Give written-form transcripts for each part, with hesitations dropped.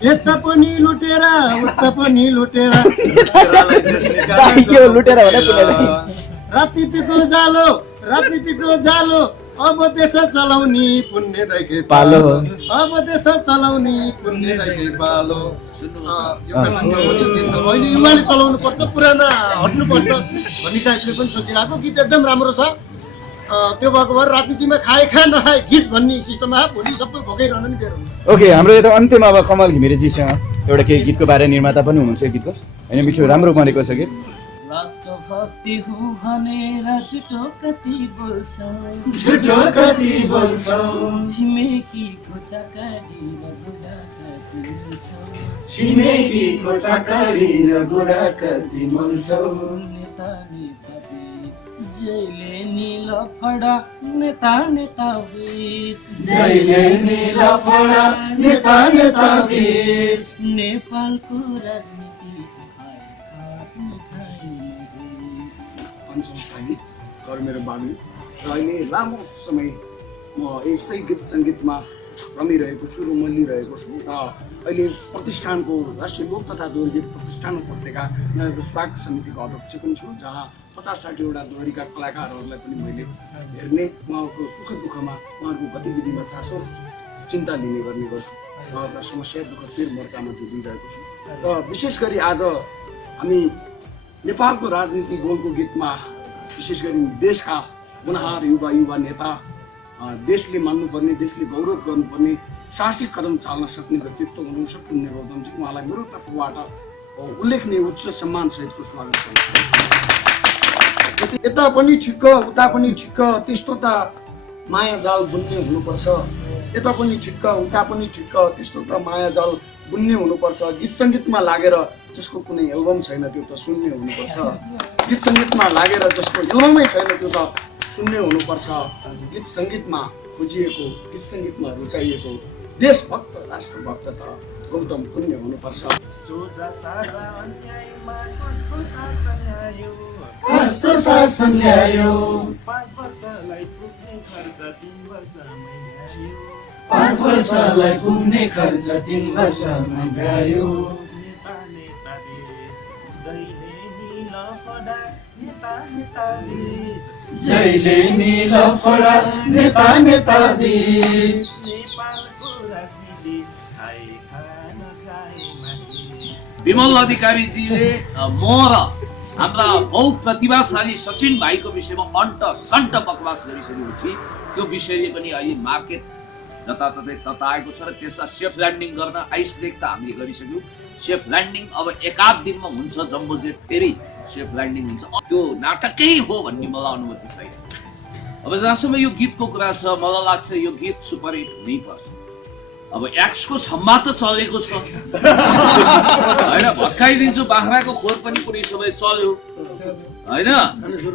यता पनि लुटेर उता पनि लुटेर राजनीतिको जालो अब देश चलाउने पुण्य दैकै पालो अब देश चलाउने पुण्य दैकै पालो। यो अहिले युवाले चलाउनु पर्छ पुराना हट्नु पर्छ भन्ने टाइपले पनि सोचिरहेको गीत एकदम राम्रो छ। त्यो भएको भएर राजनीतिमा खाए खा नखाए घिच भन्ने सिस्टममा भोलि सबै भोगाइरहनु नि बेर हुन्छ। ओके, हाम्रो यता अन्त्यमा अब कमल घिमिरेजीसँग एउटा केही गीतको बारे निर्माता पनि हुनुहुन्छ यो गीतको, होइन? मिठो राम्रो बनेको छ गीत। राष्ट्रभक्ति हूँ भनेर झुटो कति बोल्छौ छिमेकीको चाकरी र बुढा कति बोल्छौ नेता बीच जैले नील फडा नेता बीच नेपालको राजनीति अञ्चल साहिब घर मेरो बानी र अहिले लामो समय म यसै गीत सङ्गीतमा रमिरहेको छु, रोमलिरहेको छु र अहिले प्रतिष्ठानको राष्ट्रिय लोक तथा दोहोरी गीत प्रतिष्ठान उपत्यका पुष्पाक समितिको अध्यक्ष पनि छु, जहाँ 50-60वटा दोहोरीका कलाकारहरूलाई पनि मैले हेर्ने, उहाँहरूको सुख दुःखमा उहाँहरूको गतिविधिमा चासो चिन्ता लिने गर्ने गर्छु र एउटा समस्या दुःख पीर मर्कामा जोडिरहेको छु। र विशेष गरी आज हामी नेपालको राजनीति गोलको गीतमा विशेष गरी देशका गुणहार युवा नेता, देशले मान्नुपर्ने, देशले गौरव गर्नुपर्ने, साहसिक कदम चाल्न सक्ने व्यक्तित्व हुनुहुन्छ पुण्य गौतमजी। उहाँलाई मेरो तर्फबाट उल्लेखनीय उच्च सम्मान सहितको स्वागत गर्न चाहन्छु। यता पनि ठिक्क उता पनि ठिक्क त्यस्तो त माया जाल बुन्ने हुनुपर्छ। यता पनि ठिक्क उता पनि ठिक्क त्यस्तो त माया जाल बुन्ने हुनुपर्छ। गीत सङ्गीतमा लागेर जसको कुनै एल्बम छैन त्यो त सुन्ने हुनुपर्छ। गीत सङ्गीतमा लागेर जसको एल्बमै छैन त्यो त सुन्ने हुनुपर्छ। गीत सङ्गीतमा खोजिएको, गीत सङ्गीतमा रुचाइएको देशभक्त राष्ट्रभक्त त गौतम पुण्य हुनुपर्छ। सोझा साझा अन्यायमा कस्तो शासन ल्यायो 5 वर्षलाई पुग्ने खर्च 3 वर्षमै ल्यायो 5 वर्षलाई पुग्ने खर्च 3 वर्षमा गयो। नेता बीच जैले नील फडा नेता बीच जैले नील फडा नेता बीच नेपालको राजनीति खाए खा नखाए माथि। विमल अधिकारीजीले म र हाम्रा बहुप्रतिभाशाली सचिन भाइको विषयमा अन्ट सन्ट बकवास गरिसकेपछि त्यो विषयले पनि अहिले मार्केट जताततै तताएको छ र त्यसलाई सेफ ल्यान्डिङ गर्न आइस ब्रेक त हामीले गरिसक्यौँ। सेफ ल्यान्डिङ अब एकाध दिनमा हुन्छ, जम्बो जेट फेरि सेफ ल्यान्डिङ हुन्छ। त्यो नाटकै हो भन्ने मलाई अनुभूति छैन। अब जहाँसम्म यो गीतको कुरा छ, मलाई लाग्छ यो गीत सुपरहिट हुनै पर्छ। अब एक्सको छम्मा त चलेको छ होइन, भत्काइदिन्छु बाख्राको खोर पनि कुनै समय चल्यो होइन,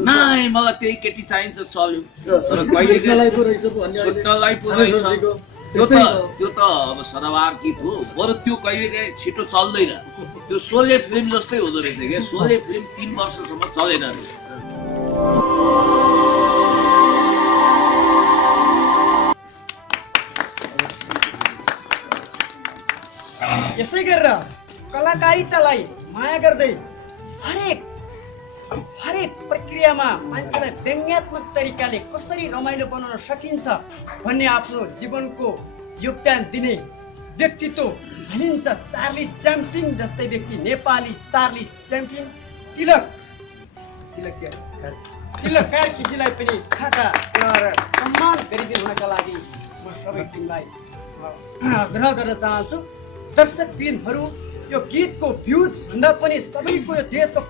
नाइ मलाई त्यही केटी चाहिन्छ चल्यो, तर कहिले छुट्टलाई पो रहेछ त्यो त अब सदाबहार गीत हो। बरु त्यो कहिलेकाहीँ छिटो चल्दैन, त्यो सोले फिल्म जस्तै हुँदो रहेछ क्या। सोले फिल्म 3 वर्षसम्म चलेन रहेछ। यसै गरेर कलाकारितालाई माया गर्दै हरेक प्रक्रियामा मान्छेलाई व्यङ्ग्यात्मक तरिकाले कसरी रमाइलो बनाउन सकिन्छ भन्ने आफ्नो जीवनको योगदान दिने व्यक्तित्व भनिन्छ चार्ली च्याम्पिङ जस्तै व्यक्ति, नेपाली चार्ली च्याम्पिङ तिलक कार्कीजीलाई पनि खाका सम्मान गरिदिनु हुनका लागि म सबै टिमलाई आग्रह गर्न चाहन्छु। दर्शकबिनहरू, यो गीतको भ्युज भन्दा पनि सबैको यो देशको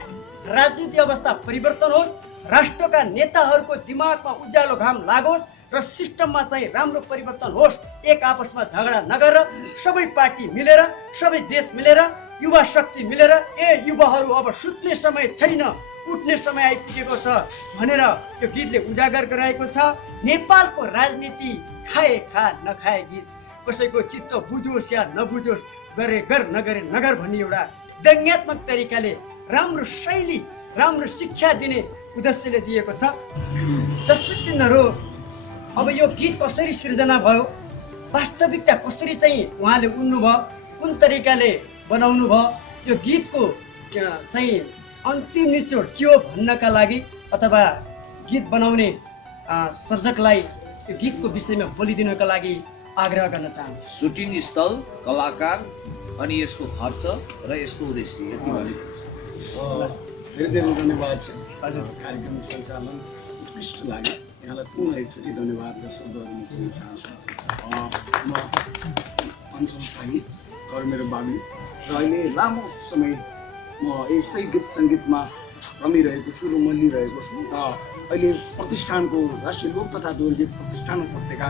राजनीति अवस्था परिवर्तन होस्, राष्ट्रका नेताहरूको दिमागमा उज्यालो घाम लागोस् र सिस्टममा चाहिँ राम्रो परिवर्तन होस्। एक आपसमा झगडा नगरेर सबै पार्टी मिलेर, सबै देश मिलेर, युवा शक्ति मिलेर युवाहरू अब सुत्ने समय छैन, उठ्ने समय आइपुगेको छ भनेर यो गीतले उजागर गराएको छ। नेपालको राजनीति खाए खा नखाए गीत, कसैको चित्त बुझोस् या नबुझोस्, गरे गर नगरे नगर भन्ने एउटा व्यङ्ग्यात्मक तरिकाले राम्रो शैली, राम्रो शिक्षा दिने उद्देश्यले दिएको छ। दर्शकबिनहरू, अब यो गीत कसरी सिर्जना भयो, वास्तविकता कसरी चाहिँ उहाँले उन्नुभयो, कुन तरिकाले बनाउनु भयो, यो गीतको चाहिँ अन्तिम निचोड के हो भन्नका लागि अथवा गीत बनाउने सर्जकलाई यो गीतको विषयमा बोलिदिनका लागि आग्रह गर्न चाहन्छु। सुटिङ स्थल, कलाकार अनि यसको खर्च र यसको उद्देश्य यति भन्नु। धेरै धेरै धन्यवाद छ। कार्यक्रम सञ्चालन उत्कृष्ट लाग्यो। यहाँलाई पुनः एकचोटि धन्यवाद र शब्दहरू म दिन चाहन्छु। म अञ्चल शाही, घर मेरो बाबी र अहिले लामो समय म यसै गीत सङ्गीतमा रमिरहेको छु, रोमलिरहेको छु र अहिले प्रतिष्ठानको राष्ट्रिय लोक तथा दोहोरी गीत प्रतिष्ठान उपत्यका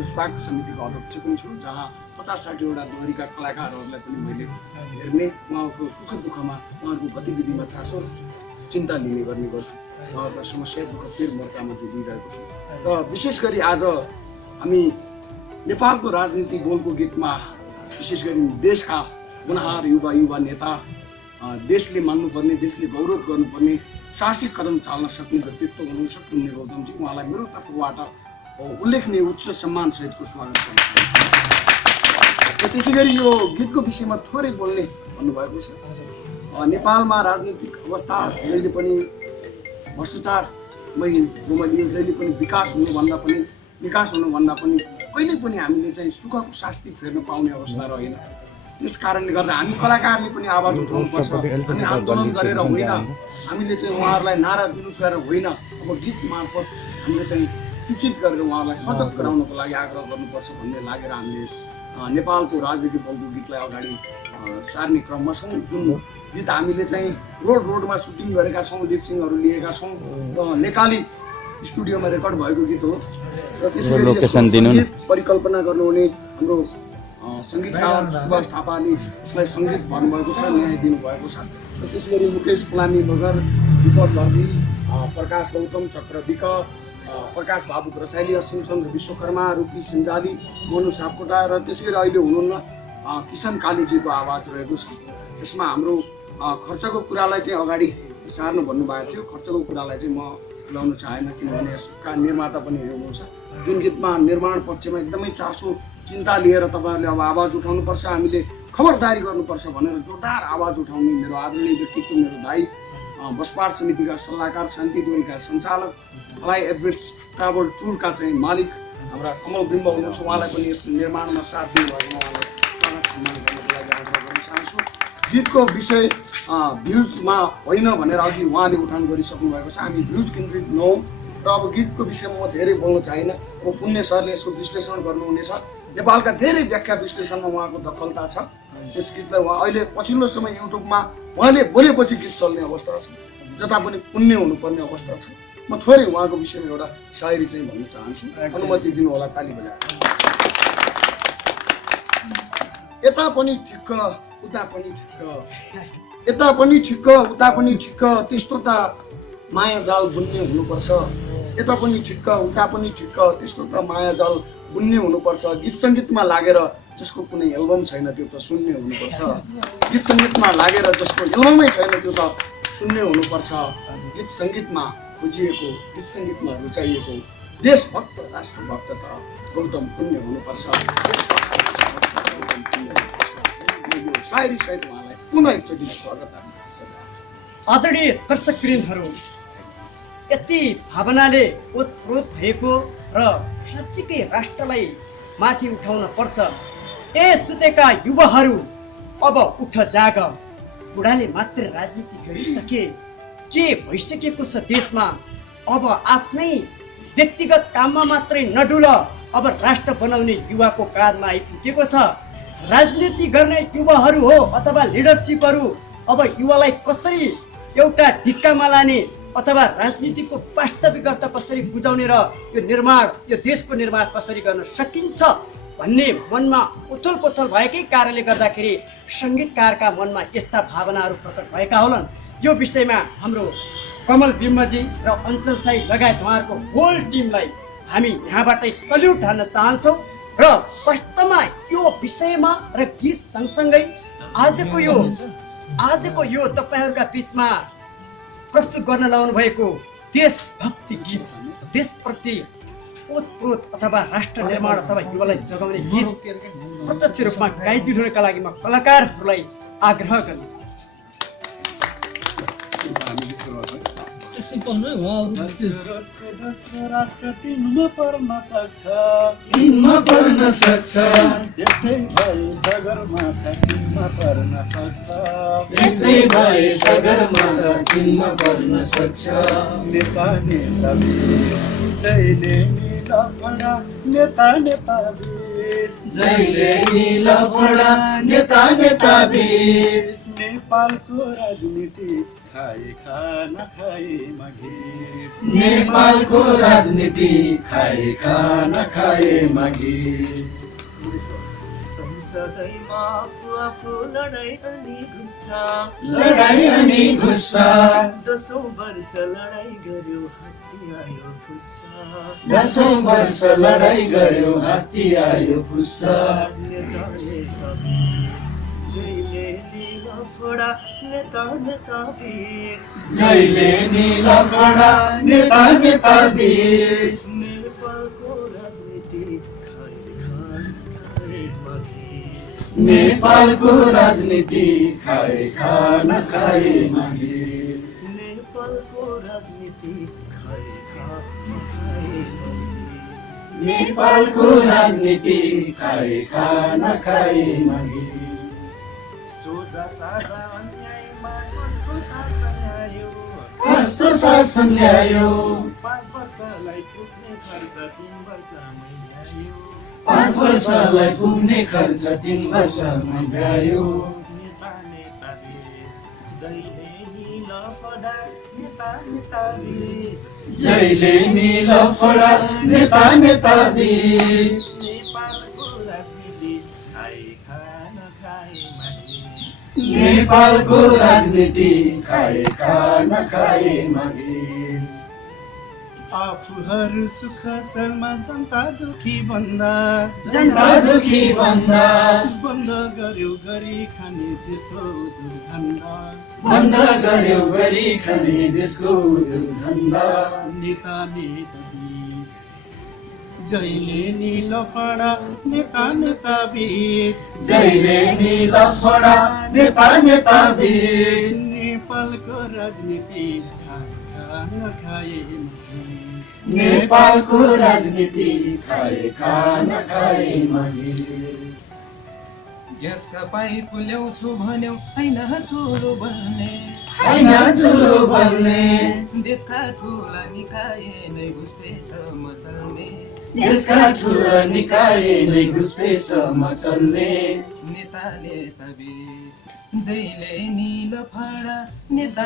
स्वागत समितिको अध्यक्ष पनि छु, जहाँ 50-60वटा दोहोरीका कलाकारहरूलाई पनि मैले हेर्ने, उहाँको सुख दुःखमा उहाँहरूको गतिविधिमा चासो चिन्ता लिने गर्ने गर्छु। उहाँहरूलाई समस्या दुःख पेर मर्कामा जोडिरहेको छु र विशेष गरी आज हामी नेपालको राजनीति बोलको गीतमा विशेष गरी देशका गुणहार युवा नेता, देशले मान्नुपर्ने, देशले गौरव गर्नुपर्ने, साहसिक कदम चाल्न सक्ने व्यक्तित्व हुनुहुन्छ पुण्य गौतमजी। उहाँलाई मेरो तर्फबाट उल्लेखनीय उच्च सम्मान सहितको स्वागत गर्न चाहन्छु। त्यसै गरी यो गीतको विषयमा थोरै बोल्ने भन्नुभएको छ। नेपालमा राजनीतिक अवस्था जहिले पनि भ्रष्टाचारमै रोमलियो, जहिले पनि विकास हुनुभन्दा पनि कहिले पनि हामीले चाहिँ सुखको शास्ति फेर्न पाउने अवस्था रहेन। त्यस कारणले गर्दा हामी कलाकारले पनि आवाज उठाउनुपर्छ। हामी आन्दोलन गरेर होइन, हामीले चाहिँ उहाँहरूलाई नारा जुलुस गरेर होइन, अब गीत मार्फत हामीले चाहिँ सूचित गरेर उहाँहरूलाई सजग गराउनको लागि आग्रह गर्नुपर्छ भन्ने लागेर हामीले नेपालको राजनीति बोलको गीतलाई अगाडि सार्ने क्रममा छौँ। जुन गीत हामीले चाहिँ रोडमा सुटिङ गरेका छौँ, लिपसिङहरू लिएका छौँ, नेपाली स्टुडियोमा रेकर्ड भएको गीत हो र त्यसै गरी सङ्गीत परिकल्पना गर्नुहुने हाम्रो सङ्गीतकार सुभाष थापाले यसलाई सङ्गीत भन्नुभएको छ, न्याय दिनुभएको छ। र त्यसै गरी मुकेश पुलामी मगर, दीपक घरती, प्रकाश गौतम, चक्र विक, प्रकाश बाबु रसाइली, असिमचन्द्र विश्वकर्मा, रूपी सञ्जाली, मनु सापकोटा र त्यसै गरी अहिले हुनुहुन्न किसन कालीजीको आवाज रहेको छ। यसमा हाम्रो खर्चको कुरालाई चाहिँ अगाडि सार्नु भन्नुभएको थियो। खर्चको कुरालाई चाहिँ म खुलाउन चाहेन, किनभने यसका निर्माता पनि हुनुहुन्छ। जुन गीतमा निर्माण पक्षमा एकदमै चासो चिन्ता लिएर तपाईँहरूले अब आवाज उठाउनुपर्छ, हामीले खबरदारी गर्नुपर्छ भनेर जोरदार आवाज उठाउने मेरो आदरणीय व्यक्तित्व, मेरो दाई, बसपाट समितिका सल्लाहकार, शान्ति दोहोरीका सञ्चालक, फ्लाइ एभरेस्ट ट्राभल टुरका चाहिँ मालिक हाम्रा कमल बिम्ब हुनुहुन्छ। उहाँलाई पनि यस निर्माणमा साथ दिनुभएकोमा उहाँलाई स्वागत सम्मान गर्नको लागि आग्रह गर्न चाहन्छु। गीतको विषय भ्युजमा होइन भनेर अघि उहाँले उठान गरिसक्नु भएको छ। हामी भ्युज केन्द्रित नहौँ र अब गीतको विषयमा म धेरै बोल्न चाहिनँ। अब पुण्य सरले यसको विश्लेषण गर्नुहुनेछ। नेपालका धेरै व्याख्या विश्लेषणमा उहाँको दखलता छ। यस गीतलाई उहाँ अहिले पछिल्लो समय युट्युबमा उहाँले बोलेपछि गीत चल्ने अवस्था छ, जता पनि पुण्य हुनुपर्ने अवस्था छ। म थोरै उहाँको विषयमा एउटा सायरी चाहिँ भन्न चाहन्छु, अनुमति दिनु होला। ताली बजाएर यता पनि ठिक्क उता पनि ठिक्क, यता पनि ठिक्क उता पनि ठिक्क, त्यस्तो त माया जाल बुन्ने हुनुपर्छ। यता पनि ठिक्क उता पनि ठिक्क, त्यस्तो त माया जाल बुन्ने हुनुपर्छ। गीत सङ्गीतमा लागेर जसको कुनै एल्बम छैन त्यो त शून्य हुनुपर्छ। गीत सङ्गीतमा लागेर जसको एल्बमै छैन त्यो त शून्य हुनुपर्छ। गीत सङ्गीतमा खोजिएको, गीत सङ्गीतमा रुचाइएको देशभक्त राष्ट्रभक्त त गौतम पुण्य हुनुपर्छ। सायरी सहित उहाँलाई पुनः एकचोटि स्वागत। आदरणीय दर्शकवृन्दहरू, यति भावनाले ओतप्रोत भएको र साँच्चीकै राष्ट्रलाई माथि उठाउन पर्छ। ए सुतेका युवाहरू अब उठ जाग, बुढाले मात्र राजनीति गरिसके, के भइसकेको छ देशमा। अब आफ्नै व्यक्तिगत काममा मात्रै नडुल, अब राष्ट्र बनाउने युवाको काँधमा आइपुगेको छ। राजनीति गर्ने युवाहरू हो अथवा लिडरसिपहरू, अब युवालाई कसरी एउटा ढिक्कामा लाने अथवा राजनीतिको वास्तविक अर्थ कसरी बुझाउने र यो निर्माण, यो देशको निर्माण कसरी गर्न सकिन्छ भन्ने मनमा उथल पुथल भएकै कारणले गर्दाखेरि सङ्गीतकारका मनमा यस्ता भावनाहरू प्रकट भएका होलान्। यो विषयमा हाम्रो कमल बिम्बजी र अञ्चल साई लगायत उहाँहरूको होल टिमलाई हामी यहाँबाटै सल्युट हान्न चाहन्छौँ। र वास्तवमा यो विषयमा र गीत सँगसँगै आजको यो तपाईँहरूका बिचमा प्रस्तुत गर्न लाउनु भएको देशभक्ति गीत, देशप्रति ओतप्रोत अथवा राष्ट्र निर्माण अथवा युवालाई जगाउने गीत प्रत्यक्ष रूपमा गाइदिनुका लागि म कलाकारहरूलाई आग्रह गर्न चाहन्छु। हजुरको दोस्रो राष्ट्र तिनमा पर्न सक्छ, यस्तै भए सगरमाथा चिनमा पर्न सक्छ, नेता नेता बीच जहिले नि लफडा, नेता बीच नेपालको राजनीति खाए खान खाए मगेज, संसदैमा आफू लडाई अनि गुस्सा, 10औं वर्ष लडाई गर्यो हात्ती आयो फुस्सा, नेता बीच जहिले नि लफडा, नेता बीच नेपालको राजनीति खाए खान खाए मगेज, नेपालको राजनीति खाए खान खाए मगेज, सोझा साझा अन्यायमा कस्तो शासन ल्यायो, 5 वर्षलाई पुग्ने खर्च 3 वर्षमै भ्यायो, नेता बीच जहिले नि लफडा, नेता बीच नेपालको राजनीति खाए खान खाए मगेज, आफूहरू सुख शर्मा जनता दुखी भन्दा, बन्द गर्यो गरी खाने देशको दुर्धन्दा, नेता बीच जहिले नि लफडा, नेता बीच नेपालको राजनीति खान खाए मगेज, ग्यासका पाइप ल्याउँछु भन्यौ हैन चुलो बल्ने, देशका ठुला निकाय नै घुसपेसम्म चल्ने, नेता बीच जहिले नि लफडा, नेता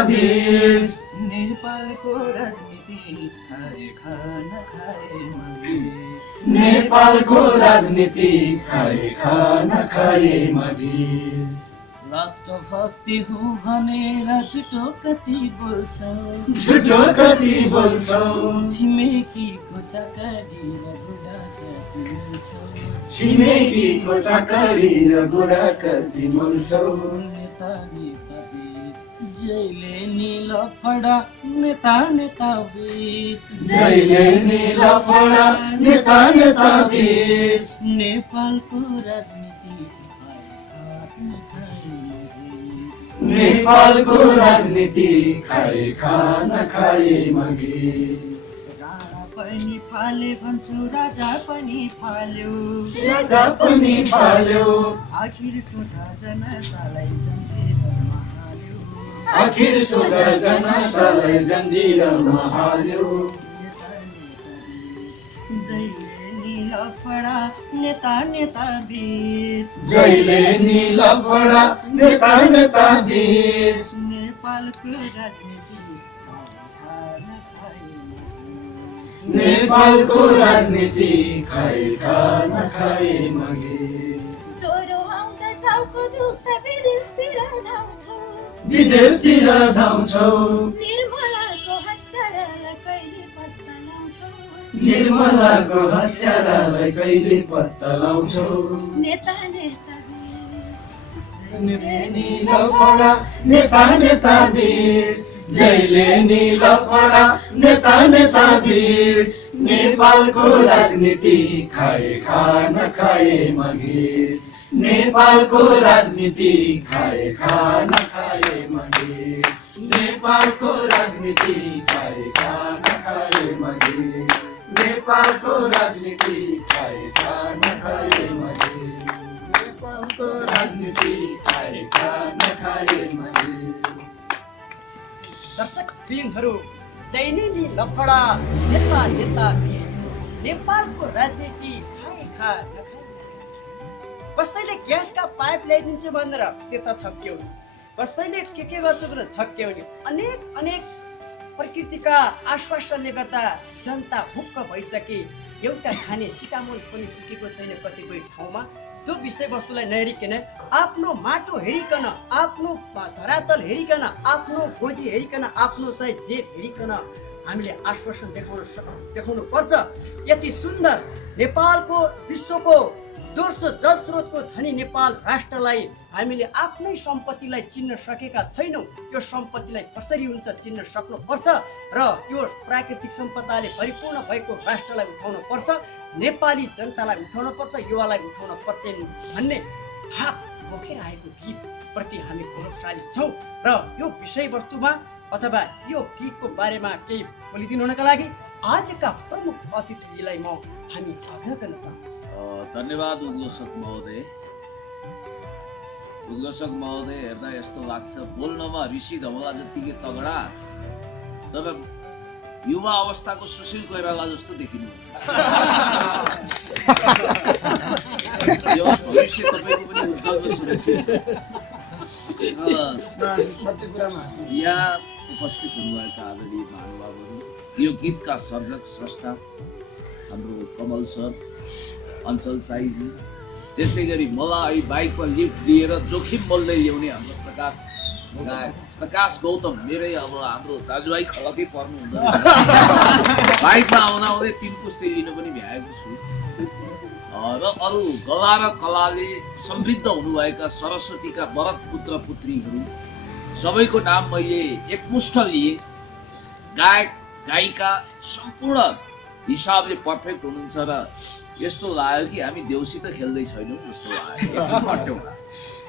बीच नेपालको राजनीति खाए खान खाए मगेज, राष्ट्रभक्ति हो भनेर झुटो कति बोल्छौ, छिमेकीको चाकरी र बुढाकति मोल्छौ, नेता बीच जहिले नि लफडा, नेता बीच नेपालको राजनीति खाए खाए मगेज, राणा पनि फाले भन्छु राजा पनि फाल्यो, आखिर सोझा जनतालाई जन्जिरमा हाल्यो, जहिले नि लफडा, नेता बीच नेपालको राजनीति खाए खाए मगेज, सोरो आउँदा टाउको दुख्दा विदेशतिर धाउँछौ, निर्मलाको हत्यारालाई कहिले पत्ता लाउँछौ, नेता बीच जहिले नि लफडा नेता नेता बीच नेपालको राजनीति खाए खान खाए मगिज नेपालको राजनीति खाए खान खाए मगिज नेपालको राजनीति खाए खान खाए मगिज नेपालको राजनीति खाए खान खाए मगिज नेपालको राजनीति खाए खान खाए मगिज। दर्शक फिल्महरू चाहिने नि लफडा नेता नेता बीच नेपालको राजनीति खाए खा नखाए कसैले ग्यासका पाइप ल्याइदिन्छ भनेर त्यता छक्क्याउने कसैले के गर्छ भनेर छक्क्याउने अनेक अनेक प्रकृतिका आश्वासनले गर्दा जनता हुक्क भइसके एउटा खाने सिटामोल पनि पुगेको छैन कतिपय ठाउँमा। त्यो विषयवस्तुलाई नहेरिकन आफ्नो माटो हेरिकन आफ्नो धरातल हेरिकन आफ्नो खोजी हेरिकन आफ्नो चाहिँ जेब हेरिकन हामीले आश्वासन देखाउनु पर्छ। यति सुन्दर नेपालको विश्वको दोस्रो जलस्रोतको धनी नेपाल राष्ट्रलाई हामीले आफ्नै सम्पत्तिलाई चिन्न सकेका छैनौँ। यो सम्पत्तिलाई कसरी हुन्छ चिन्न सक्नुपर्छ र यो प्राकृतिक सम्पदाले परिपूर्ण भएको राष्ट्रलाई उठाउन पर्छ, नेपाली जनतालाई उठाउन पर्छ, युवालाई उठाउन पर्छ भन्ने थाप बोकेर आएको गीत प्रति हामी गौरवशाली छौँ र यो विषयवस्तुमा अथवा यो गीतको बारेमा केही बोलिदिनु हुनका लागि आजका प्रमुख अतिथिलाई म हामी आग्रह गर्न चाहन्छौँ। धन्यवाद उद्घोषक महोदय। उद्घोषक महोदय हेर्दा यस्तो लाग्छ बोल्नमा ऋषि धमला जतिकै तगडा तर युवा अवस्थाको सुशील कोइराला जस्तो देखिनुहुन्छ। यो भविष्य तपाईँको पनि उज्जवल र सुरक्षित छ। यहाँ उपस्थित हुनुभएका आदरणीय महानुभावहरू, यो गीतका सर्जक स्रष्टा हाम्रो कमल सर, अञ्चल साईजी, त्यसै गरी मलाई बाइकमा लिफ्ट दिएर जोखिम बोल्दै ल्याउने हाम्रो प्रकाश गौतम मेरै अब हाम्रो दाजुभाइ खलकै पर्नु हुँदो रहेछ। बाइकमा आउँदा आउँदै 3 पुस्ते लिन पनि भ्याएको छु र अरू गला र कलाले समृद्ध हुनुभएका सरस्वतीका वरद पुत्र पुत्रीहरू सबैको नाम मैले एकमुष्ट लिए। गायक गायिका सम्पूर्ण हिसाबले पर्फेक्ट हुनुहुन्छ र यस्तो लाग्यो कि हामी देउसित खेल्दै छैनौँ जस्तो लाग्यो।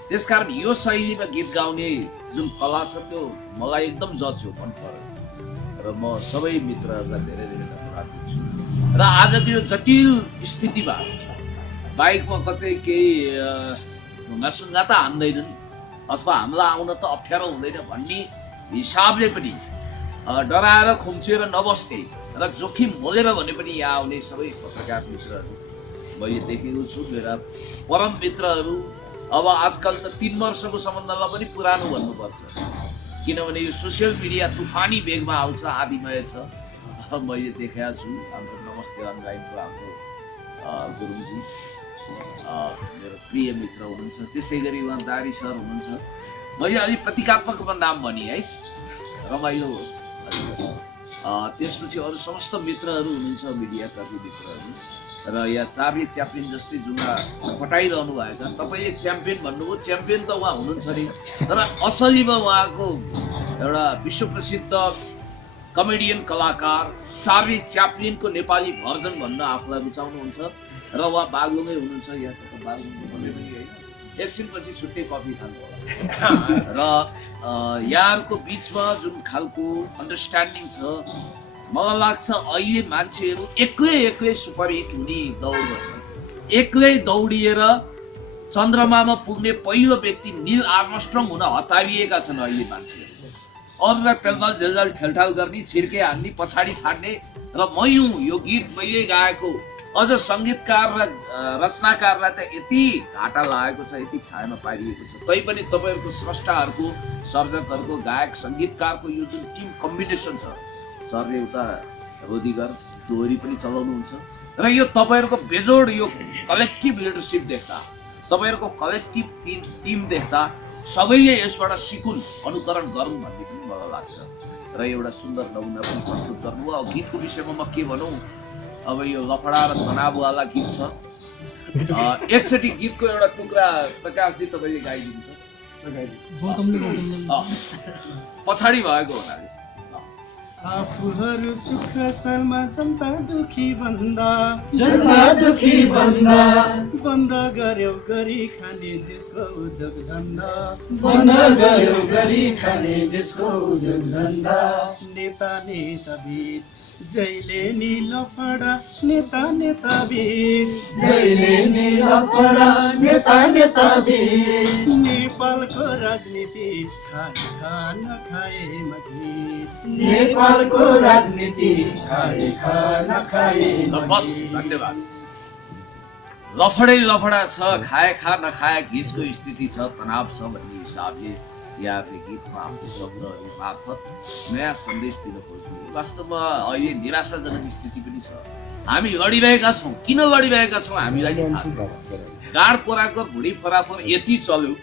त्यसकारण यो शैलीमा गीत गाउने जुन कला छ त्यो मलाई एकदम जच्यो, मन पर्यो र म सबै मित्रहरूलाई धेरै धेरै धन्यवाद दिन्छु। र आजको यो जटिल स्थितिमा बाइकमा कतै केही ढुङ्गासुङ्गा त हान्दैनन् अथवा हामीलाई आउन त अप्ठ्यारो हुँदैन भन्ने हिसाबले पनि डराएर खुम्चिएर नबस्ने र जोखिम मोलेर भने पनि यहाँ आउने सबै पत्रकार मित्रहरू मैले देखेको छु। मेरा परम मित्रहरू अब आजकल त 3 वर्षको सम्बन्धलाई पनि पुरानो भन्नुपर्छ, किनभने यो सोसियल मिडिया तुफानी वेगमा आउँछ, आदिमय छ। मैले देखेको छु हाम्रो नमस्ते अनलाइनको हाम्रो गुरुङजी मेरो प्रिय मित्र हुनुहुन्छ, त्यसै गरी उहाँ दारी सर हुनुहुन्छ। मैले अलिक प्रतीकात्मक नाम भने है रमाइलो होस्। त्यसपछि अरू समस्त मित्रहरू हुनुहुन्छ, मिडियाकर्मी मित्रहरू र यहाँ चार्ली च्याप्लिन जस्तै जुङ्गा पटाइरहनु भएका। तपाईँले च्याम्पियन भन्नुभयो, च्याम्पियन त उहाँ हुनुहुन्छ नि, तर असलीमा उहाँको एउटा विश्वप्रसिद्ध कमेडियन कलाकार चार्ली च्याप्लिनको नेपाली भर्जन भन्न आफूलाई रुचाउनुहुन्छ र उहाँ बागलुङै हुनुहुन्छ। यहाँ त बागलुङको पनि है, एकछिनपछि छुट्टै कफी खानु होला र यहाँहरूको बिचमा जुन खालको अन्डरस्ट्यान्डिङ छ, मलाई लाग्छ अहिले मान्छेहरू एक्लै सुपरहिट हुने दौडमा छन्। एक्लै दौडिएर चन्द्रमामा पुग्ने पहिलो व्यक्ति नील आर्मस्ट्रङ हुन हतारिएका छन् अहिले मान्छेहरू। अरूलाई पेलपाल झेलझाल ठेलठाल गर्ने, छिर्के हान्ने, पछाडि छाड्ने र यो गीत मैले गाएको अझ सङ्गीतकार र रचनाकारलाई त यति घाटा लागेको छ, यति छायामा पारिएको छ। तैपनि तपाईँहरूको स्रष्टाहरूको, सर्जकहरूको, गायक सङ्गीतकारको यो जुन टिम कम्बिनेसन छ, सरले उता रोदिगर दोहोरी पनि चलाउनुहुन्छ र यो तपाईँहरूको बेजोड यो कलेक्टिभ लिडरसिप देख्दा, तपाईँहरूको कलेक्टिभ टिम देख्दा सबैले यसबाट सिकुन अनुकरण गरौँ भन्ने पनि मलाई लाग्छ र एउटा सुन्दर नमुना पनि प्रस्तुत गर्नुभयो। गीतको विषयमा म के भनौँ, अब यो लफडा र तनाववाला गीत छ। एकचोटि गीतको एउटा टुक्रा प्रकाशजी तपाईँले गाइदिन्छ। पछाडि भएको हुनाले आफूहरू सुख सालमा जनता दुखी भन्दा बन्द गर्यो गरी खाने देशको उद्योग धन्दा नेता बीच जहिले नि लफडा नेता बीच नेपालको राजनीति खान खाएमा बस धन्यवाद। लफडा छ, खाए खा नखाए घिसको स्थिति छ, तनाव छ भन्ने हिसाबले यहाँले गीतमा आफ्नो शब्दहरू मार्फत नयाँ सन्देश दिन खोज्नु वास्तवमा अहिले निराशाजनक स्थिति पनि छ। हामी लडिरहेका छौँ, किन लडिरहेका छौँ हामीलाई नै थाहा छ। गाड कोराको भुँडी फराफर यति चल्यो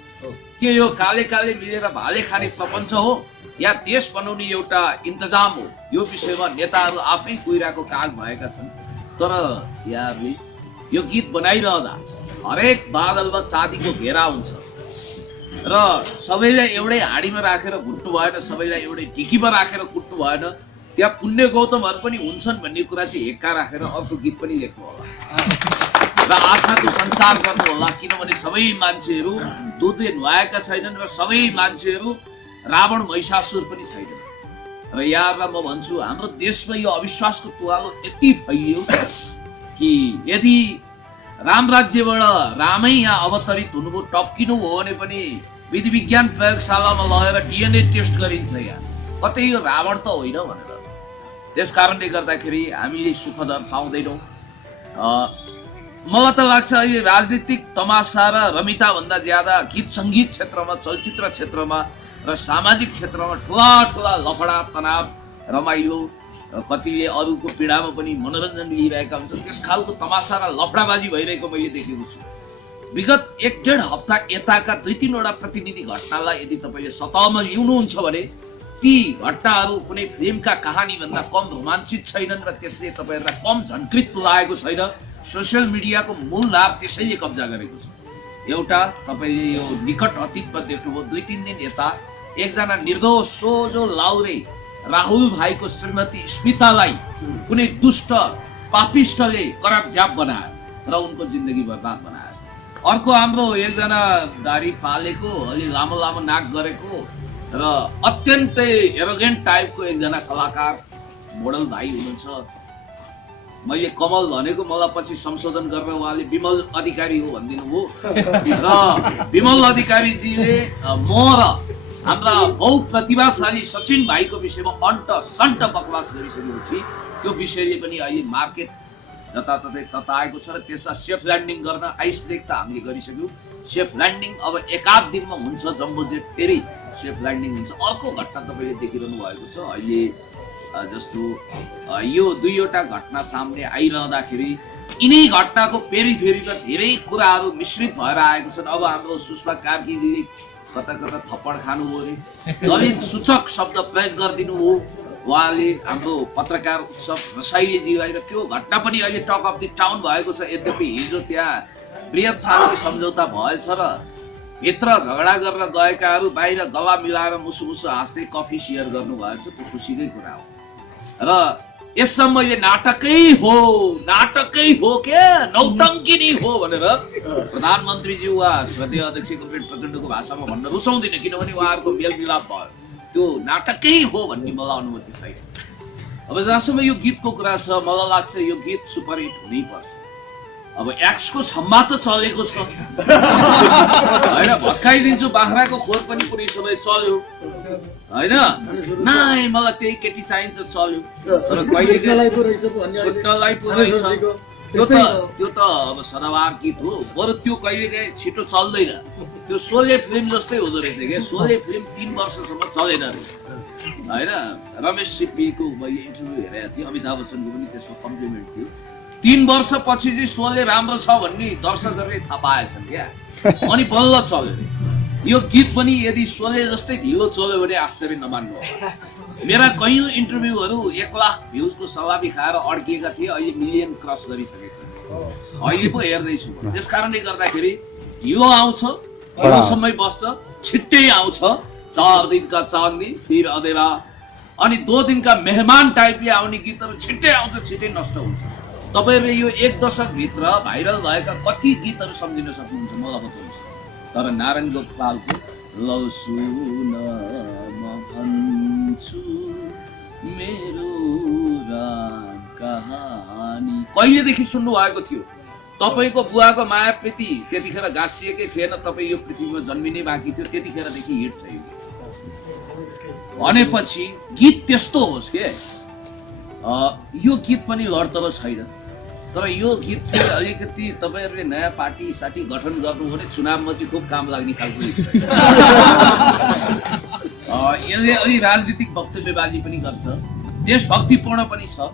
के यो काले काले मिलेर भाले खाने प्रपञ्च हो या देश बनाउने एउटा इन्तजाम हो? यो विषयमा नेताहरू आफै कुहिराको काग भएका छन्। तर यहाँले यो गीत बनाइरहँदा हरेक बादलमा चाँदीको घेरा हुन्छ र सबैलाई एउटै हाँडीमा राखेर भुट्नु भएन, सबैलाई एउटै ढिकीमा राखेर कुट्नु भएन। त्यहाँ पुण्य गौतमहरू पनि हुन्छन् भन्ने कुरा चाहिँ हेक्का राखेर अर्को गीत पनि लेख्नु होला र आशाको सञ्चार गर्नु होला। किनभने सबै मान्छेहरू दुधले नुहाएका छैनन् र सबै मान्छेहरू रावण महिषासुर पनि छैनन्। र यहाँलाई म भन्छु हाम्रो देशमा यो अविश्वासको तुवालो यति फैलियो कि यदि राम राज्यबाट रामै यहाँ अवतरित हुनुभयो, टप्किनु हो भने पनि विधि विज्ञान प्रयोगशालामा लगेर DNA टेस्ट गरिन्छ। यहाँ कतै यो रावण त होइन भनेर। त्यस कारणले गर्दाखेरि हामीले सुखदर पाउँदैनौँ। मलाई त लाग्छ अहिले राजनीतिक तमासा र रमिता भन्दा ज्यादा गीत सङ्गीत क्षेत्रमा, चलचित्र क्षेत्रमा र सामाजिक क्षेत्रमा ठुला लफडा तनाव रमाइलो कतिले अरूको पीडामा पनि मनोरञ्जन लिइरहेका हुन्छन्। त्यस खालको तमासा र लफडाबाजी भइरहेको मैले देखेको छु। विगत 1-1.5 हप्ता यताका 2-3वटा प्रतिनिधि घटनालाई यदि तपाईँले सतहमा ल्याउनुहुन्छ भने ती घटनाहरू कुनै फिल्मका कहानीभन्दा कम रोमाञ्चित छैनन् र त्यसले तपाईँहरूलाई कम झन्कृत तुलाएको छैन। सोसियल मिडियाको मूलधार त्यसैले कब्जा गरेको छ। एउटा तपाईँले यो निकट अतीतमा देख्नुभयो 2-3 दिन यता एकजना निर्दोष सोझो लाउरे राहुल भाइको श्रीमती स्मितालाई कुनै दुष्ट पापिष्टले कराप ज्याप बनायो र उनको जिन्दगी बर्बाद बनायो। अर्को हाम्रो एकजना दाढी पालेको अलि लामो लामो नाक गरेको र अत्यन्तै एरोगेन्ट टाइपको एकजना कलाकार मोडल भाइ हुनुहुन्छ। मैले कमल भनेको मलाई पछि संशोधन गरेर उहाँले विमल अधिकारी हो भनिदिनु भयो र विमल अधिकारीजीले म र हाम्रा बहुप्रतिभाशाली सचिन भाइको विषयमा सन्ट बकवास गरिसकेपछि त्यो विषयले पनि अहिले मार्केट जताततै तताएको छ र त्यसमा सेफ ल्यान्डिङ गर्न आइस ब्रेक त हामीले गरिसक्यौँ। सेफ ल्यान्डिङ अब 1-8 दिनमा हुन्छ। जम्बो जेट फेरि सेफ ल्यान्डिङ हुन्छ। अर्को घटना तपाईँले देखिरहनु भएको छ अहिले जस्तो यो 2वटा घटना सामने आइरहँदाखेरि यिनै घटनाको फेरिफेरिमा धेरै कुराहरू मिश्रित भएर आएको छन्। अब हाम्रो सुषमा कार्कीले कता थप्पड खानुभयो अरे, दलित सूचक शब्द प्रयोग गरिदिनु हो उहाँले हाम्रो पत्रकार उत्सव रसाइलेजीलाई, र त्यो घटना पनि अहिले टक अफ द टाउन भएको छ। यद्यपि हिजो त्यहाँ वृहत शान्ति सम्झौता भएछ र भित्र झगडा गरेर गएकाहरू बाहिर गला मिलाएर मुसु हाँस्दै कफी सेयर गर्नुभएको छ। त्यो खुसीकै कुरा हो र यससम्म यो नाटकै हो के नौटङ्की नै हो भनेर प्रधानमन्त्रीज्यू वा श्रद्धेय अध्यक्ष कमरेड प्रचण्डको भाषामा भन्न रुचाउँदिनँ, किनभने उहाँहरूको मेलमिलाप भयो। त्यो नाटकै हो भन्ने मलाई अनुभूति छैन। अब जहाँसम्म यो गीतको कुरा छ, मलाई लाग्छ यो गीत सुपरहिट हुनै पर्छ। अब एक्सको छम्मा त चलेको छ होइन, भत्काइदिन्छु बाख्राको खोर पनि कुनै समय चल्यो होइन, नाइ मलाई त्यही केटी चाहिन्छ चल्यो। तर कहिले छुट्टलाई पुरै छ त्यो त अब सदाबहार गीत हो। बरु त्यो कहिलेकाहीँ छिटो चल्दैन। त्यो सोले फिल्म जस्तै हुँदो रहेछ क्या। सोले फिल्म 3 वर्षसम्म चलेन रहेछ होइन। रमेश सिप्पीको मैले इन्टरभ्यू हेरेको थिएँ, अमिताभ बच्चनको पनि त्यसमा कम्प्लिमेन्ट थियो। 3 वर्षपछि चाहिँ सोले राम्रो छ भन्ने दर्शकहरूले थाहा पाएछन् क्या, अनि बल्ल चल्यो। यो गीत पनि यदि सोले जस्तै ढिलो चल्यो भने आश्चर्य नमान्नु होला। मेरा कयौँ इन्टरभ्यूहरू 1 लाख भ्युजको सवाबी खाएर अड्किएका थिए, अहिले मिलियन क्रस गरिसकेको छ। अहिले पो हेर्दैछु। त्यस कारणले गर्दाखेरि ढिलो आउँछ थोड़ा समय बस्छ, छिट्टै आउँछ, 4 दिन का चाँदनी फिर अँधेरा, अनि 2 दिन का मेहमान टाइपले आउने गीतहरू छिट्टै आउँछ, छिट्टै नष्ट हुन्छ। तपाईहरुले यो 1 दशकभित्र भाइरल भएका कति गीतहरू सम्झिन सक्नुहुन्छ मलाई बताउनुहोस्। तर नारायण गोपालको लौ सुन म भन्छु मेरो राम कहानी कहिलेदेखि सुन्नु भएको थियो? तपाईको बुवाको माया प्रीति त्यतिखेर गाँसिएकै थिएन, तपाई यो पृथ्वीमा जन्मिनै बाँकी थियो, त्यतिखेरदेखि हिट छ यो गीत। भनेपछि गीत त्यस्तो होस् के यो गीत पनि लड्तब छैन, तर यो गीत चाहिँ अलिकति तपाईहरुले नयाँ पार्टी साटी गठन गर्नु भने चुनावमा चाहिँ खुब काम लाग्ने खालको गीत छ। यसले अलि राजनीतिक वक्तव्यबाजी पनि गर्छ, देशभक्तिपूर्ण पनि छ।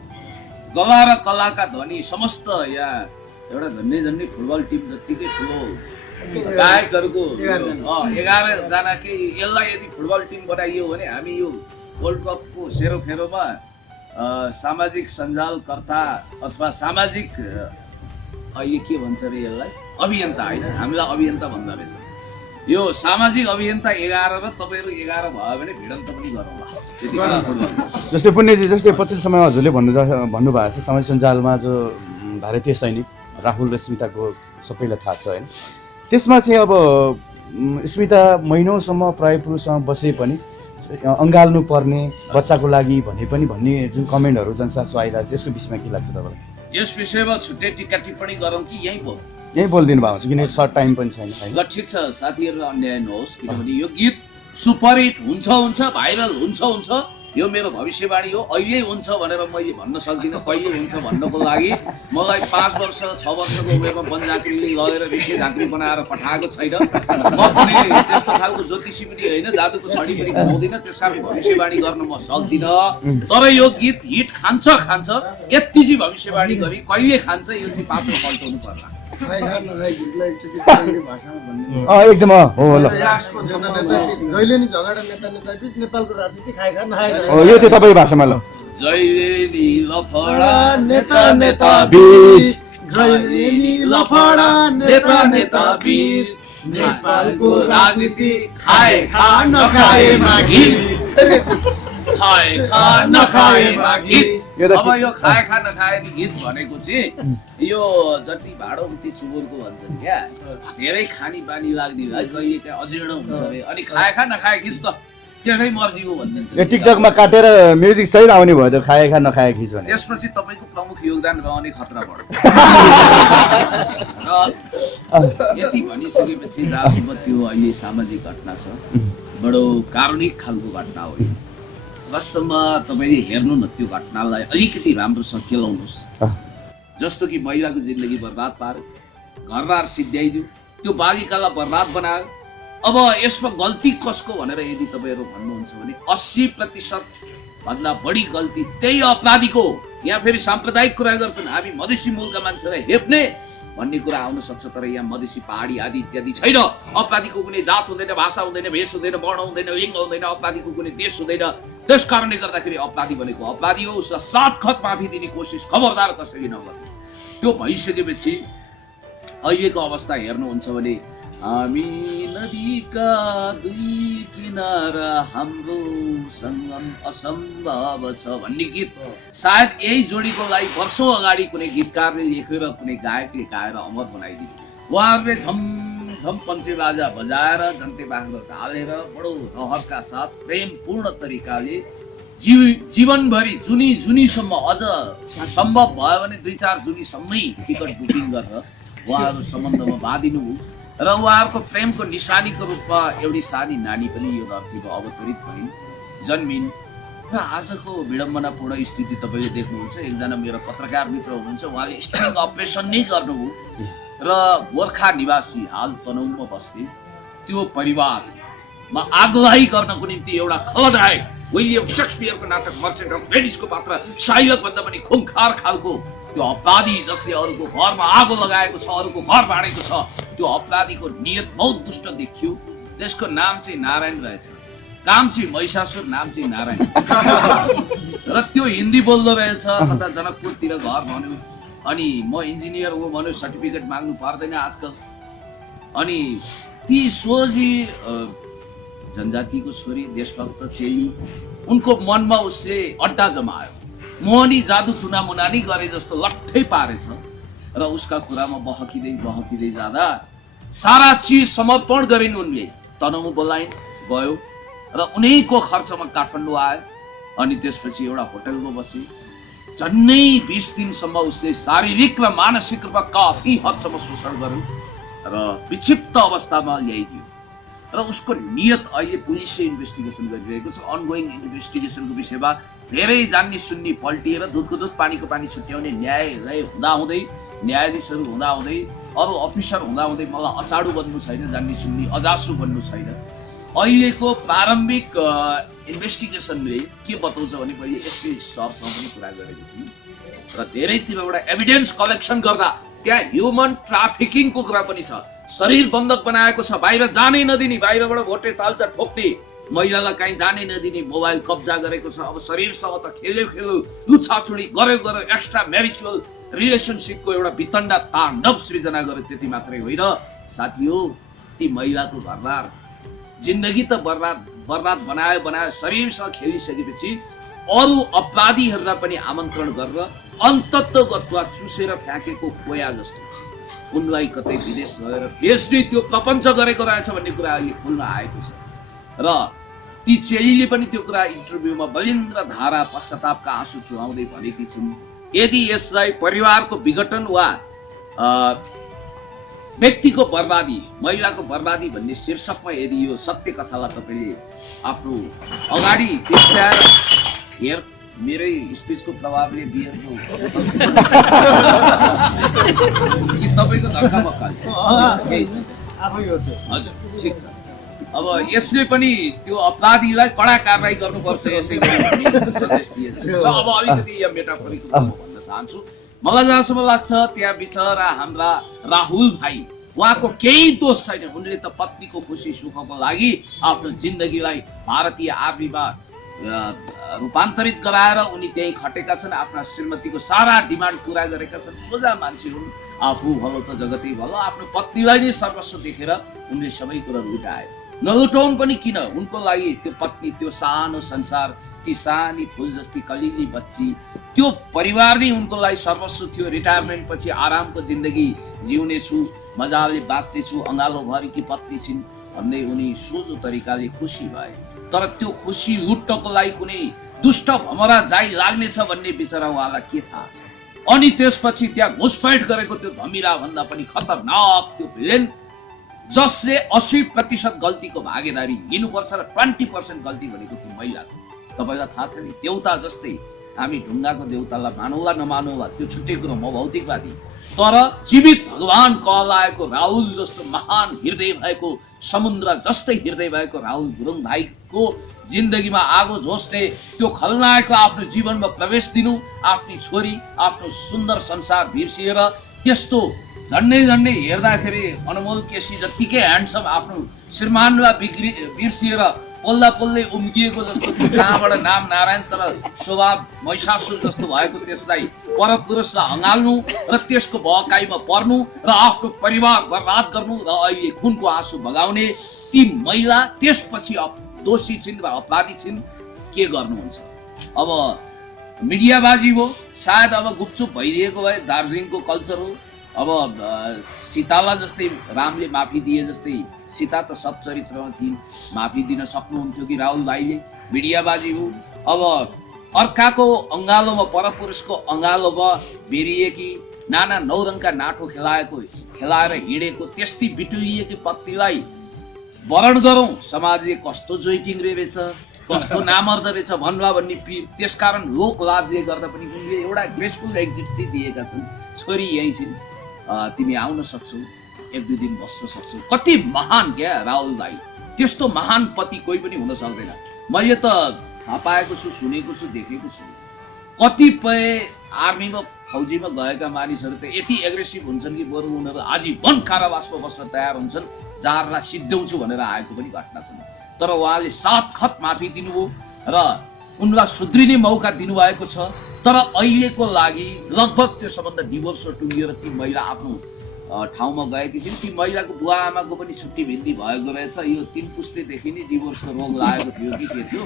गला र कलाका धनी समस्त यहाँ एउटा झन्डै फुटबल टिम जतिकै ठुलो गायकहरूको 11 जनाकै यसलाई यदि फुटबल टिम बनाइयो भने हामी यो वर्ल्ड कपको सेरोफेरोमा सामाजिक सञ्जालकर्ता अथवा सामाजिक अहिले के भन्छ रे यसलाई अभियन्ता होइन, हामीलाई अभियन्ता भन्दा रहेछ। यो सामाजिक अभियन्ता 11 र तपाईहरु 11 भयो भने भिडन्त पनि गरौँला त्यतिखेर फुटबल। जस्तै पुण्यजी जस्तै पछिल्लो समयमा हजुरले भन्नुभएको छ सामाजिक सञ्जालमा जो भारतीय सैनिक राहुल र स्मिताको सबैलाई थाहा छ होइन, त्यसमा चाहिँ अब स्मिता महिनौसम्म प्राय पुरुषसँग बसे पनि अँगाल्नु पर्ने बच्चाको लागि भन्ने जुन कमेन्टहरू जनसासु आइरहेको छ, यसको विषयमा के लाग्छ तपाईँलाई? यस विषयमा छुट्टै टिका टिप्पणी गरौँ कि यही बोलिदिनु भएको छ किनकि सर्ट टाइम पनि छैन होइन। ल ठिक छ, साथीहरूलाई अन्याय नहोस्, किनभने यो गीत सुपरहिट हुन्छ भाइरल हुन्छ, यो मेरो भविष्यवाणी हो। अहिले हुन्छ भनेर मैले भन्न सक्दिनँ, कहिले हुन्छ भन्नको लागि मलाई 5 वर्ष 6 वर्षको उमेरमा वनझाँक्रीले लगेर विषय झाँक्री बनाएर पठाएको छैन। म पनि त्यस्तो खालको ज्योतिषी पनि होइन, जादुको छडी पनि खुवाउँदिनँ, त्यसकारण भविष्यवाणी गर्न म सक्दिनँ। तर यो गीत हिट खान्छ, यति चाहिँ भविष्यवाणी गरी कहिले खान्छ यो चाहिँ पात्र पल्टाउनु पर्ला। एकदम हो ल, जहिले नि झगडा नेता बीच नेपालको राजनीति खाएका यो चाहिँ तपाईको भाषामा ल। जहिले नि लफडा नेता बीच, जहिले नि लफडा नेता बीच, नेपालको राजनीति खाए खा नखाए मागी खाए खा नखाए गीत। यो त अब यो खाए खा नखाए नि गीत भनेको चाहिँ यो जति भाडो उति चुबुरको भन्छन् क्या, धेरै खानी बानी लाग्नेलाई कहिले त्यहाँ अजीर्ण हुन्छ अरे, अनि खाए खा नखाए गीत त त्यसै मर्जीको भनिदिन्छ। यो टिकटकमा काटेर म्युजिक सहित आउने भयो त खाए खा नखाए खिच भने। त्यसपछि तपाईँको प्रमुख योगदान रहने खतरा बढ्छ। र यति भनिसकेपछि जहाँसम्म त्यो अहिले सामाजिक घटना छ, बडो कारुणिक खालको घटना हो। वास्तवमा तपाईँले हेर्नु न त्यो घटनालाई अलिकति राम्रोसँग खेलाउनुहोस्। जस्तो कि महिलाको जिन्दगी बर्बाद पार्यो, घरबार सिद्ध्याइदियो, त्यो बालिकालाई बर्बाद बनायो। अब यसमा गल्ती कसको भनेर यदि तपाईँहरू भन्नुहुन्छ भने 80% भन्दा बढी गल्ती त्यही अपराधीको। यहाँ फेरि साम्प्रदायिक कुरा गर्छन्, हामी मधेसी मूलका मान्छेलाई हेप्ने भन्ने कुरा आउन सक्छ, तर यहाँ मधेसी पहाडी आदि इत्यादि छैन। अपराधीको कुनै जात हुँदैन, भाषा हुँदैन, भेष हुँदैन, वर्ण हुँदैन, लिङ्ग हुँदैन, अपराधीको कुनै देश हुँदैन। त्यस कारणले गर्दाखेरि अपराधी भनेको अपराधी हो, उसलाई 7 खत माफी दिने कोसिस खबरदार कसैले नगर्नु। त्यो भइसकेपछि अहिलेको अवस्था हेर्नुहुन्छ भने हामी नदीका 2 किनारा हाम्रो सङ्गम असम्भव छ भन्ने गीत सायद यही जोडीको लागि वर्षौँ अगाडि कुनै गीतकारले लेखेर कुनै गायकले गाएर अमर बनाइदियो। उहाँहरूले झम पञ्चेबाजा बजाएर जन्ते बाख्रो ढालेर बडो रहरका साथ प्रेमपूर्ण तरिकाले जीवनभरि जुनीसम्म अझ सम्भव भयो भने 2-4 जुनीसम्मै टिकट बुकिङ गरेर उहाँहरू सम्बन्धमा बाँधिनु हो र उहाँहरूको प्रेमको निशानीको रूपमा एउटी सानी नानी पनि यो धरतीमा अवतरित भइन्, जन्मिन्। र आजको विडम्बनापूर्ण स्थिति तपाईँले देख्नुहुन्छ। एकजना मेरो पत्रकार मित्र हुनुहुन्छ, उहाँले स्ट्रिङ अपरेसन नै गर्नुभयो र गोर्खा निवासी हाल तनहुमा बस्ने त्यो परिवारमा आगलाही गर्नको निम्ति एउटा खलनायक विलियम शेक्सपियरको नाटक मर्चेन्ट अफ भेनिसको पात्र साइलक भन्दा पनि खुङखार खालको त्यो अपराधी जसले अरूको घरमा आगो लगाएको छ, अरूको घर भाँडेको छ, त्यो अपराधीको नियत बहुत दुष्ट देखियो। त्यसको नाम चाहिँ नारायण रहेछ, काम चाहिँ महिषासुर, नाम चाहिँ नारायण। र त्यो हिन्दी बोल्दो रहेछ, कता जनकपुरतिर घर भन्यो, अनि म इन्जिनियर हो भन्यो, सर्टिफिकेट माग्नु पर्दैन आजकल। अनि ती सोझी जनजातिको छोरी देशभक्त चेली उनको मनमा उसले अड्डा जमायो मोहनी जादु टुना मुनानी गरे जस्तो लट्ठै पारेछ र उसका कुरामा बहकिँदै जाँदा सारा चिज समर्पण गरिन् उनले तनहु बोलाइन् गयो र उनैको खर्चमा काठमाडौँ आयो अनि त्यसपछि एउटा होटलमा बसे झन्नै 20 दिनसम्म उसले शारीरिक र मानसिक रूपमा काफी हदसम्म शोषण गर्यो र विक्षिप्त अवस्थामा ल्याइदियो र उसको नियत अहिले पुलिसले इन्भेस्टिगेसन गरिरहेको छ अनगोइङ इन्भेस्टिगेसनको विषयमा धेरै जान्ने सुन्ने पल्टिएर दुधको दुध पानीको पानी छुट्याउने न्यायालय हुँदाहुँदै न्यायाधीशहरू हुँदाहुँदै अरू अफिसर हुँदाहुँदै मलाई अचाडु बन्नु छैन जान्ने सुन्ने अजासु बन्नु छैन अहिलेको प्रारम्भिक इन्भेस्टिगेसनले के बताउँछ भने पहिले एसपी सरसँग पनि कुरा गरेको थिएँ र धेरैतिरबाट एभिडेन्स कलेक्सन गर्दा त्यहाँ ह्युमन ट्राफिकिङको कुरा पनि छ शरीर बन्धक बनाएको छ बाहिर जानै नदिने बाहिरबाट भोटे तालचा ठोक्ने महिलालाई कहीँ जानै नदिने मोबाइल कब्जा गरेको छ अब शरीरसँग त खेल्यो लुछाचुडी गर्यो एक्स्ट्रा म्यारिचुअल रिलेसनसिपको एउटा वितण्डा ताण्डव सृजना गर्यो त्यति मात्रै होइन साथी हो ती महिलाको घरबार जिन्दगी त बर्बाद बनायो शरीरसँग खेलिसकेपछि अरू अपराधीहरूलाई पनि आमन्त्रण गरेर अन्ततगतवा चुसेर फ्याँकेको कोया जस्तो उनलाई कतै विदेश गएर बेच्ने त्यो प्रपञ्च गरेको रहेछ भन्ने कुरा अहिले खुल्न आएको छ र ती चेलीले पनि त्यो कुरा इन्टरभ्यूमा बलिन्द्र धारा पश्चातापका आँसु चुहाउँदै भनेकी छिन् यदि यसलाई परिवारको विघटन वा व्यक्तिको बर्बादी महिलाको बर्बादी भन्ने शीर्षकमा यदि यो सत्य कथालाई तपाईँले आफ्नो अगाडि देखाएर हेर मेरै स्पिचको प्रभावले बियरको कि तपाईँको धक्का बक्का हजुर ठिक छ अब यसले पनि त्यो अपराधीलाई कडा कारवाही गर्नुपर्छ यसै गरी सन्देश दिएको छ अब अलिकति यहाँ मेटाफोरिक भन्न चाहन्छु मलाई जहाँसम्म लाग्छ त्यहाँ बिचरा हाम्रा राहुल भाइ उहाँको केही दोष छैन उनले त पत्नीको खुसी सुखको लागि आफ्नो जिन्दगीलाई भारतीय आर्मीमा रूपान्तरित गराएर उनी त्यही खटेका छन् आफ्ना श्रीमतीको सारा डिमान्ड पुरा गरेका छन् सोझा मान्छे हुन् आफू भलो त जगतै भलो आफ्नो पत्नीलाई नै सर्वस्व देखेर उनले सबै कुरा लुटाए नलुटाउन् पनि किन उनको लागि त्यो पत्नी त्यो सानो संसार ती सानी फुल जस्ती कलिली बच्ची त्यो परिवार नै उनको लागि सर्वस्व थियो रिटायरमेन्ट पछि आरामको जिन्दगी जिउनेछु मजाले बाँच्नेछु अँगालोभरिकी पत्नी छिन् भन्दै उनी सोझो तरिकाले खुसी भए तर त्यो खुसी लुट्नको लागि कुनै दुष्ट भमरा जाइ लाग्नेछ भन्ने बिचरा उहाँलाई के थाहा अनि त्यसपछि त्यहाँ घुसपैठ गरेको त्यो धमिरा भन्दा पनि खतरनाक त्यो भिलेन जसले 80% गल्तीको भागीदारी लिनुपर्छ र 20% गल्ती भनेको त्यो महिलाको तपाईँलाई थाहा छ नि देउता जस्तै हामी ढुङ्गाको देउतालाई मानौला नमानौला त्यो छुट्टै कुरो म भौतिकवादी तर जीवित भगवान कहलाएको राहुल जस्तो महान हृदय भएको समुद्र जस्तै हृदय भएको राहुल गुरुङ भाइको जिन्दगीमा आगो झोस्ने त्यो खलनायकलाई आफ्नो जीवनमा प्रवेश दिनु आफ्नी छोरी आफ्नो सुन्दर संसार बिर्सिएर त्यस्तो झन्डै हेर्दाखेरि अनमोल केसी जत्तिकै ह्यान्डसम आफ्नो श्रीमानलाई बिर्सिएर पोल्दै उम्किएको जस्तो कहाँबाट नाम नारायण तर स्वभाव महिषासुर जस्तो भएको त्यसलाई परपुरुषलाई हँगाल्नु र त्यसको बहकाइमा पर्नु र आफ्नो परिवार बर्बाद गर्नु र अहिले खुनको आँसु बगाउने ती महिला त्यसपछि दोषी छिन् र अपराधी छिन् के गर्नुहुन्छ अब मिडियाबाजी हो सायद अब गुपचुप भइदिएको भए दार्जिलिङको कल्चर हो अब सीताला जस्तै रामले माफी दिए जस्तै सीता त सच्चरित्रमा थिइन् माफी दिन सक्नुहुन्थ्यो कि राहुल भाइले मिडियाबाजी हो अब अर्काको अङ्गालोमा परपुरुषको अङ्गालोमा बेरिएकी नाना नौरङका नाटो खेलाएर हिँडेको त्यस्तै बिटुलिएकी पत्नीलाई वरण गरौँ समाजले कस्तो जोइटिङ रहेछ कस्तो नामर्द रहेछ भन्ला भन्ने पिर त्यसकारण लोकलाजले गर्दा पनि उनले एउटा ग्रेसफुल एक्जिट चाहिँ दिएका छन् छोरी यही छिन् तिमी आउन सक्छौ 1-2 दिन बस्न सक्छौ कति महान क्या राहुल भाइ त्यस्तो महान पति कोही पनि हुन सक्दैन मैले त थाहा पाएको छु सुनेको छु देखेको छु कतिपय आर्मीमा फौजीमा गएका मानिसहरू त यति एग्रेसिभ हुन्छन् कि बरु उनीहरू आजीवन कारावासमा बस्न तयार हुन्छन् जारलाई सिद्ध्याउँछु भनेर आएको पनि घटना छन् तर उहाँले सातखत माफी दिनुभयो र उनलाई सुध्रिने मौका दिनुभएको छ तर अहिलेको लागि लगभग त्यो सम्बन्ध डिभोर्स टुङ्गिएर ती महिला आफ्नो ठाउँमा गएकी थिइन्। ती महिलाको बुवा आमाको पनि छुट्टी भिन्दी भएको रहेछ। यो 3 पुस्तेदेखि नै डिभोर्सको रोग लागेको थियो कि के थियो,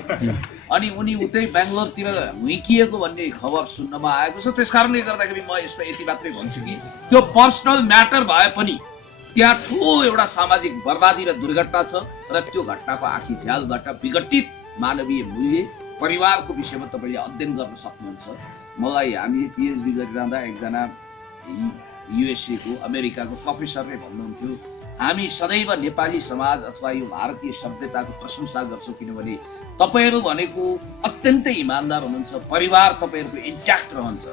अनि उनी उतै बेङ्गलोरतिर हुइकिएको भन्ने खबर सुन्नमा आएको छ। त्यस कारणले गर्दाखेरि म यसमा यति मात्रै भन्छु कि त्यो पर्सनल म्याटर भए पनि त्यहाँ ठुलो एउटा सामाजिक बर्बादी र दुर्घटना छ, र त्यो घटनाको आखी झ्यालबाट विघटित मानवीय मूल्य परिवारको विषयमा तपाईँले अध्ययन गर्न सक्नुहुन्छ। मलाई हामीले पिएचडी गरिरहँदा एकजना युएसए को अमेरिकाको प्रोफेसरले भन्नुहुन्थ्यो, हामी सदैव नेपाली समाज अथवा यो भारतीय सभ्यताको प्रशंसा गर्छौँ, किनभने तपाईँहरू भनेको अत्यन्तै इमान्दार हुनुहुन्छ, परिवार तपाईँहरूको इन्ट्याक्ट रहन्छ।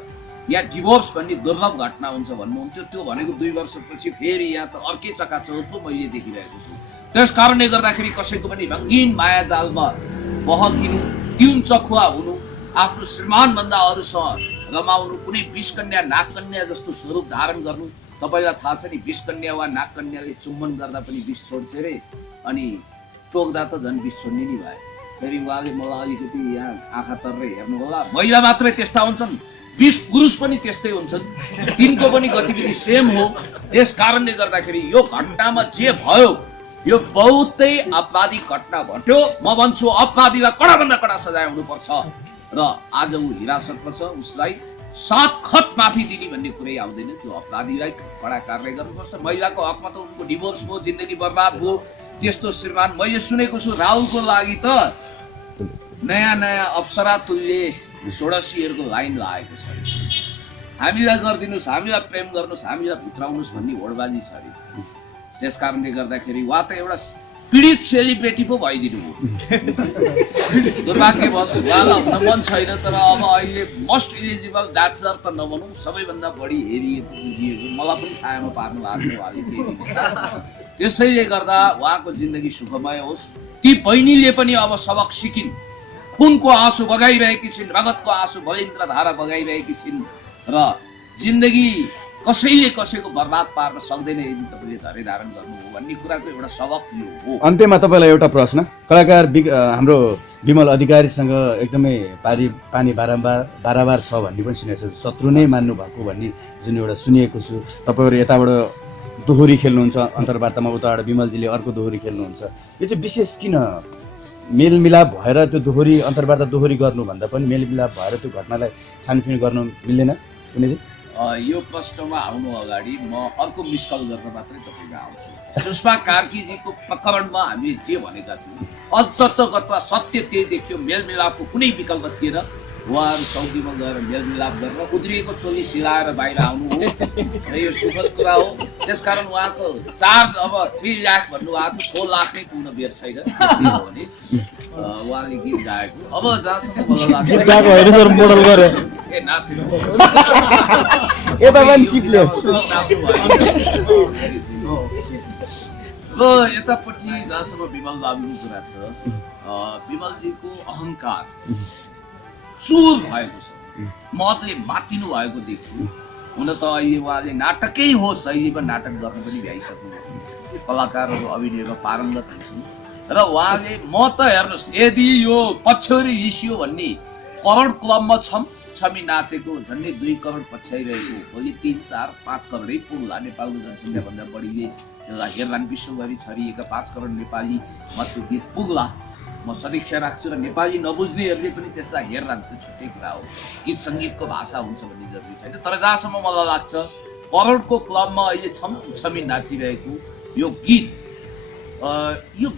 यहाँ डिभोर्स भन्ने दुर्लभ घटना हुन्छ भन्नुहुन्थ्यो। त्यो भनेको 2 वर्षपछि फेरि यहाँ त अर्कै चकाचौध पो मैले देखिरहेको छु। त्यस कारणले गर्दाखेरि कसैको पनि रङ्गीन मायाजालमा बहकिनु, तिउन चखुवा हुनु, आफ्नो श्रीमानभन्दा अरूसँग रमाउनु, कुनै विषकन्या नागकन्या जस्तो स्वरूप धारण गर्नु। तपाईँलाई थाहा छ नि, विषकन्या वा नागकन्याले चुम्बन गर्दा पनि विष छोड्छ रे, अनि टोक्दा त झन् विष छोड्ने नि भयो। फेरि उहाँले मलाई अलिकति यहाँ आँखा तर्रै हेर्नु होला, महिला मात्रै त्यस्ता हुन्छन्, 20 पुरुष पनि त्यस्तै हुन्छन्, तिनको पनि गतिविधि सेम हो। त्यस कारणले गर्दाखेरि यो घटनामा जे भयो यो बहुतै अपराधिक घटना घट्यो। म भन्छु अपराधीलाई कडाभन्दा कडा सजाय हुनुपर्छ, र आज ऊ हिरासतमा छ, उसलाई 7 खत माफी दिने भन्ने कुरै आउँदैन। त्यो अपराधीलाई कडा कारवाही गर्नुपर्छ। महिलाको हकमा त उनको डिभोर्स भयो, जिन्दगी बर्बाद भयो। त्यस्तो श्रीमान मैले सुनेको छु राहुलको लागि त नयाँ नयाँ अप्सरा तुल्य षोडशीहरूको लाइन लागेको छ। हामीलाई गरिदिनुहोस्, हामीलाई प्रेम गर्नुहोस्, हामीलाई भित्राउनुहोस् भन्ने होडबाजी छ अरे। त्यस कारणले गर्दाखेरि वा त एउटा पीडित सेलिब्रेटी पो भइदिनु हो। दुर्भाग्यवश उहाँलाई हुन मन छैन, तर अब अहिले मोस्ट इलिजिबल ब्याचलर त नभनौँ, सबैभन्दा बढी हेरिएको बुझिएको मलाई पनि छायामा पार्नु भएको छ उहाँले त्यही दिन। त्यसैले गर्दा उहाँको जिन्दगी सुखमय होस्। ती बहिनीले पनि अब सबक सिकिन्, खुनको आँसु बगाइरहेकी छिन्, रगतको आँसु बलिन्द्र धारा बगाइरहेकी छिन्, र जिन्दगी कसैले कसैको बर्बाद पार्न सक्दैन यदि तपाईँले धैर्य धारण गर्नु हो भन्ने कुराको एउटा सबक यो हो। अन्त्यमा तपाईँलाई एउटा प्रश्न, कलाकार हाम्रो विमल अधिकारीसँग एकदमै पानी बारम्बार छ भन्ने पनि सुनेको छु, शत्रु नै मान्नु भएको भन्ने जुन एउटा सुनिएको छु। तपाईँहरू यताबाट दोहोरी खेल्नुहुन्छ अन्तर्वार्तामा, उताबाट विमलजीले अर्को दोहोरी खेल्नुहुन्छ। यो चाहिँ विशेष किन मेलमिलाप भएर त्यो दोहोरी अन्तर्वार्ता दोहोरी गर्नुभन्दा पनि मेलमिलाप भएर त्यो घटनालाई छानबिन गर्नु मिल्दैन कुनै चाहिँ? यो प्रश्नमा आउनु अगाडि म अर्को मिस कल गर्न मात्रै तपाईँको आउँछु। सुषमा कार्कीजीको प्रकरणमा हामीले जे भनेका थियौँ अन्ततगतमा सत्य त्यही देखियो। मेलमिलापको कुनै विकल्प थिएन। उहाँहरू चौकीमा गएर मेलमिलाप गरेर उद्रिएको चोली सिलाएर बाहिर आउनु हो, र यो सुखद कुरा हो। त्यसकारण उहाँको चार्ज अब 3 लाख भन्नुभएको थियो, 4 लाख नै पुग्न बेर छैन भने उहाँले गीत गाएको। अब जहाँसम्म मलाई लाग्छ ए नाच्नु र यतापट्टि जहाँसम्म विमल बाबुको कुरा छ, विमलजीको अहङ्कार चुर भएको छ, मतले मातिनु भएको देख्छु। हुन त अहिले उहाँले नाटकै हो, शैलीमा नाटक गर्न पनि भ्याइसक्नु, कलाकारहरू अभिनयमा पारङ्गत हुन्छन्, र उहाँले म त हेर्नुहोस् यदि यो पछ्यौरी रिसियो भन्ने करोड क्लबमा छमी नाचेको झन्डै 2 करोड पछ्याइरहेको, भोलि 3, 4, 5 करोडै पुग्ला। नेपालको जनसङ्ख्याभन्दा बढीले यसलाई हेर्लान्, विश्वभरि छरिएका 5 करोड नेपाली मात्र गीत पुग्ला। म सदिक्षा राख्छु, र नेपाली नबुझ्नेहरूले पनि त्यसलाई हेर्लान्, त्यो छुट्टै कुरा हो। गीत सङ्गीतको भाषा हुन्छ भन्ने जरुरी छैन। तर जहाँसम्म मलाई लाग्छ करोडको क्लबमा अहिले छमी नाचिरहेको यो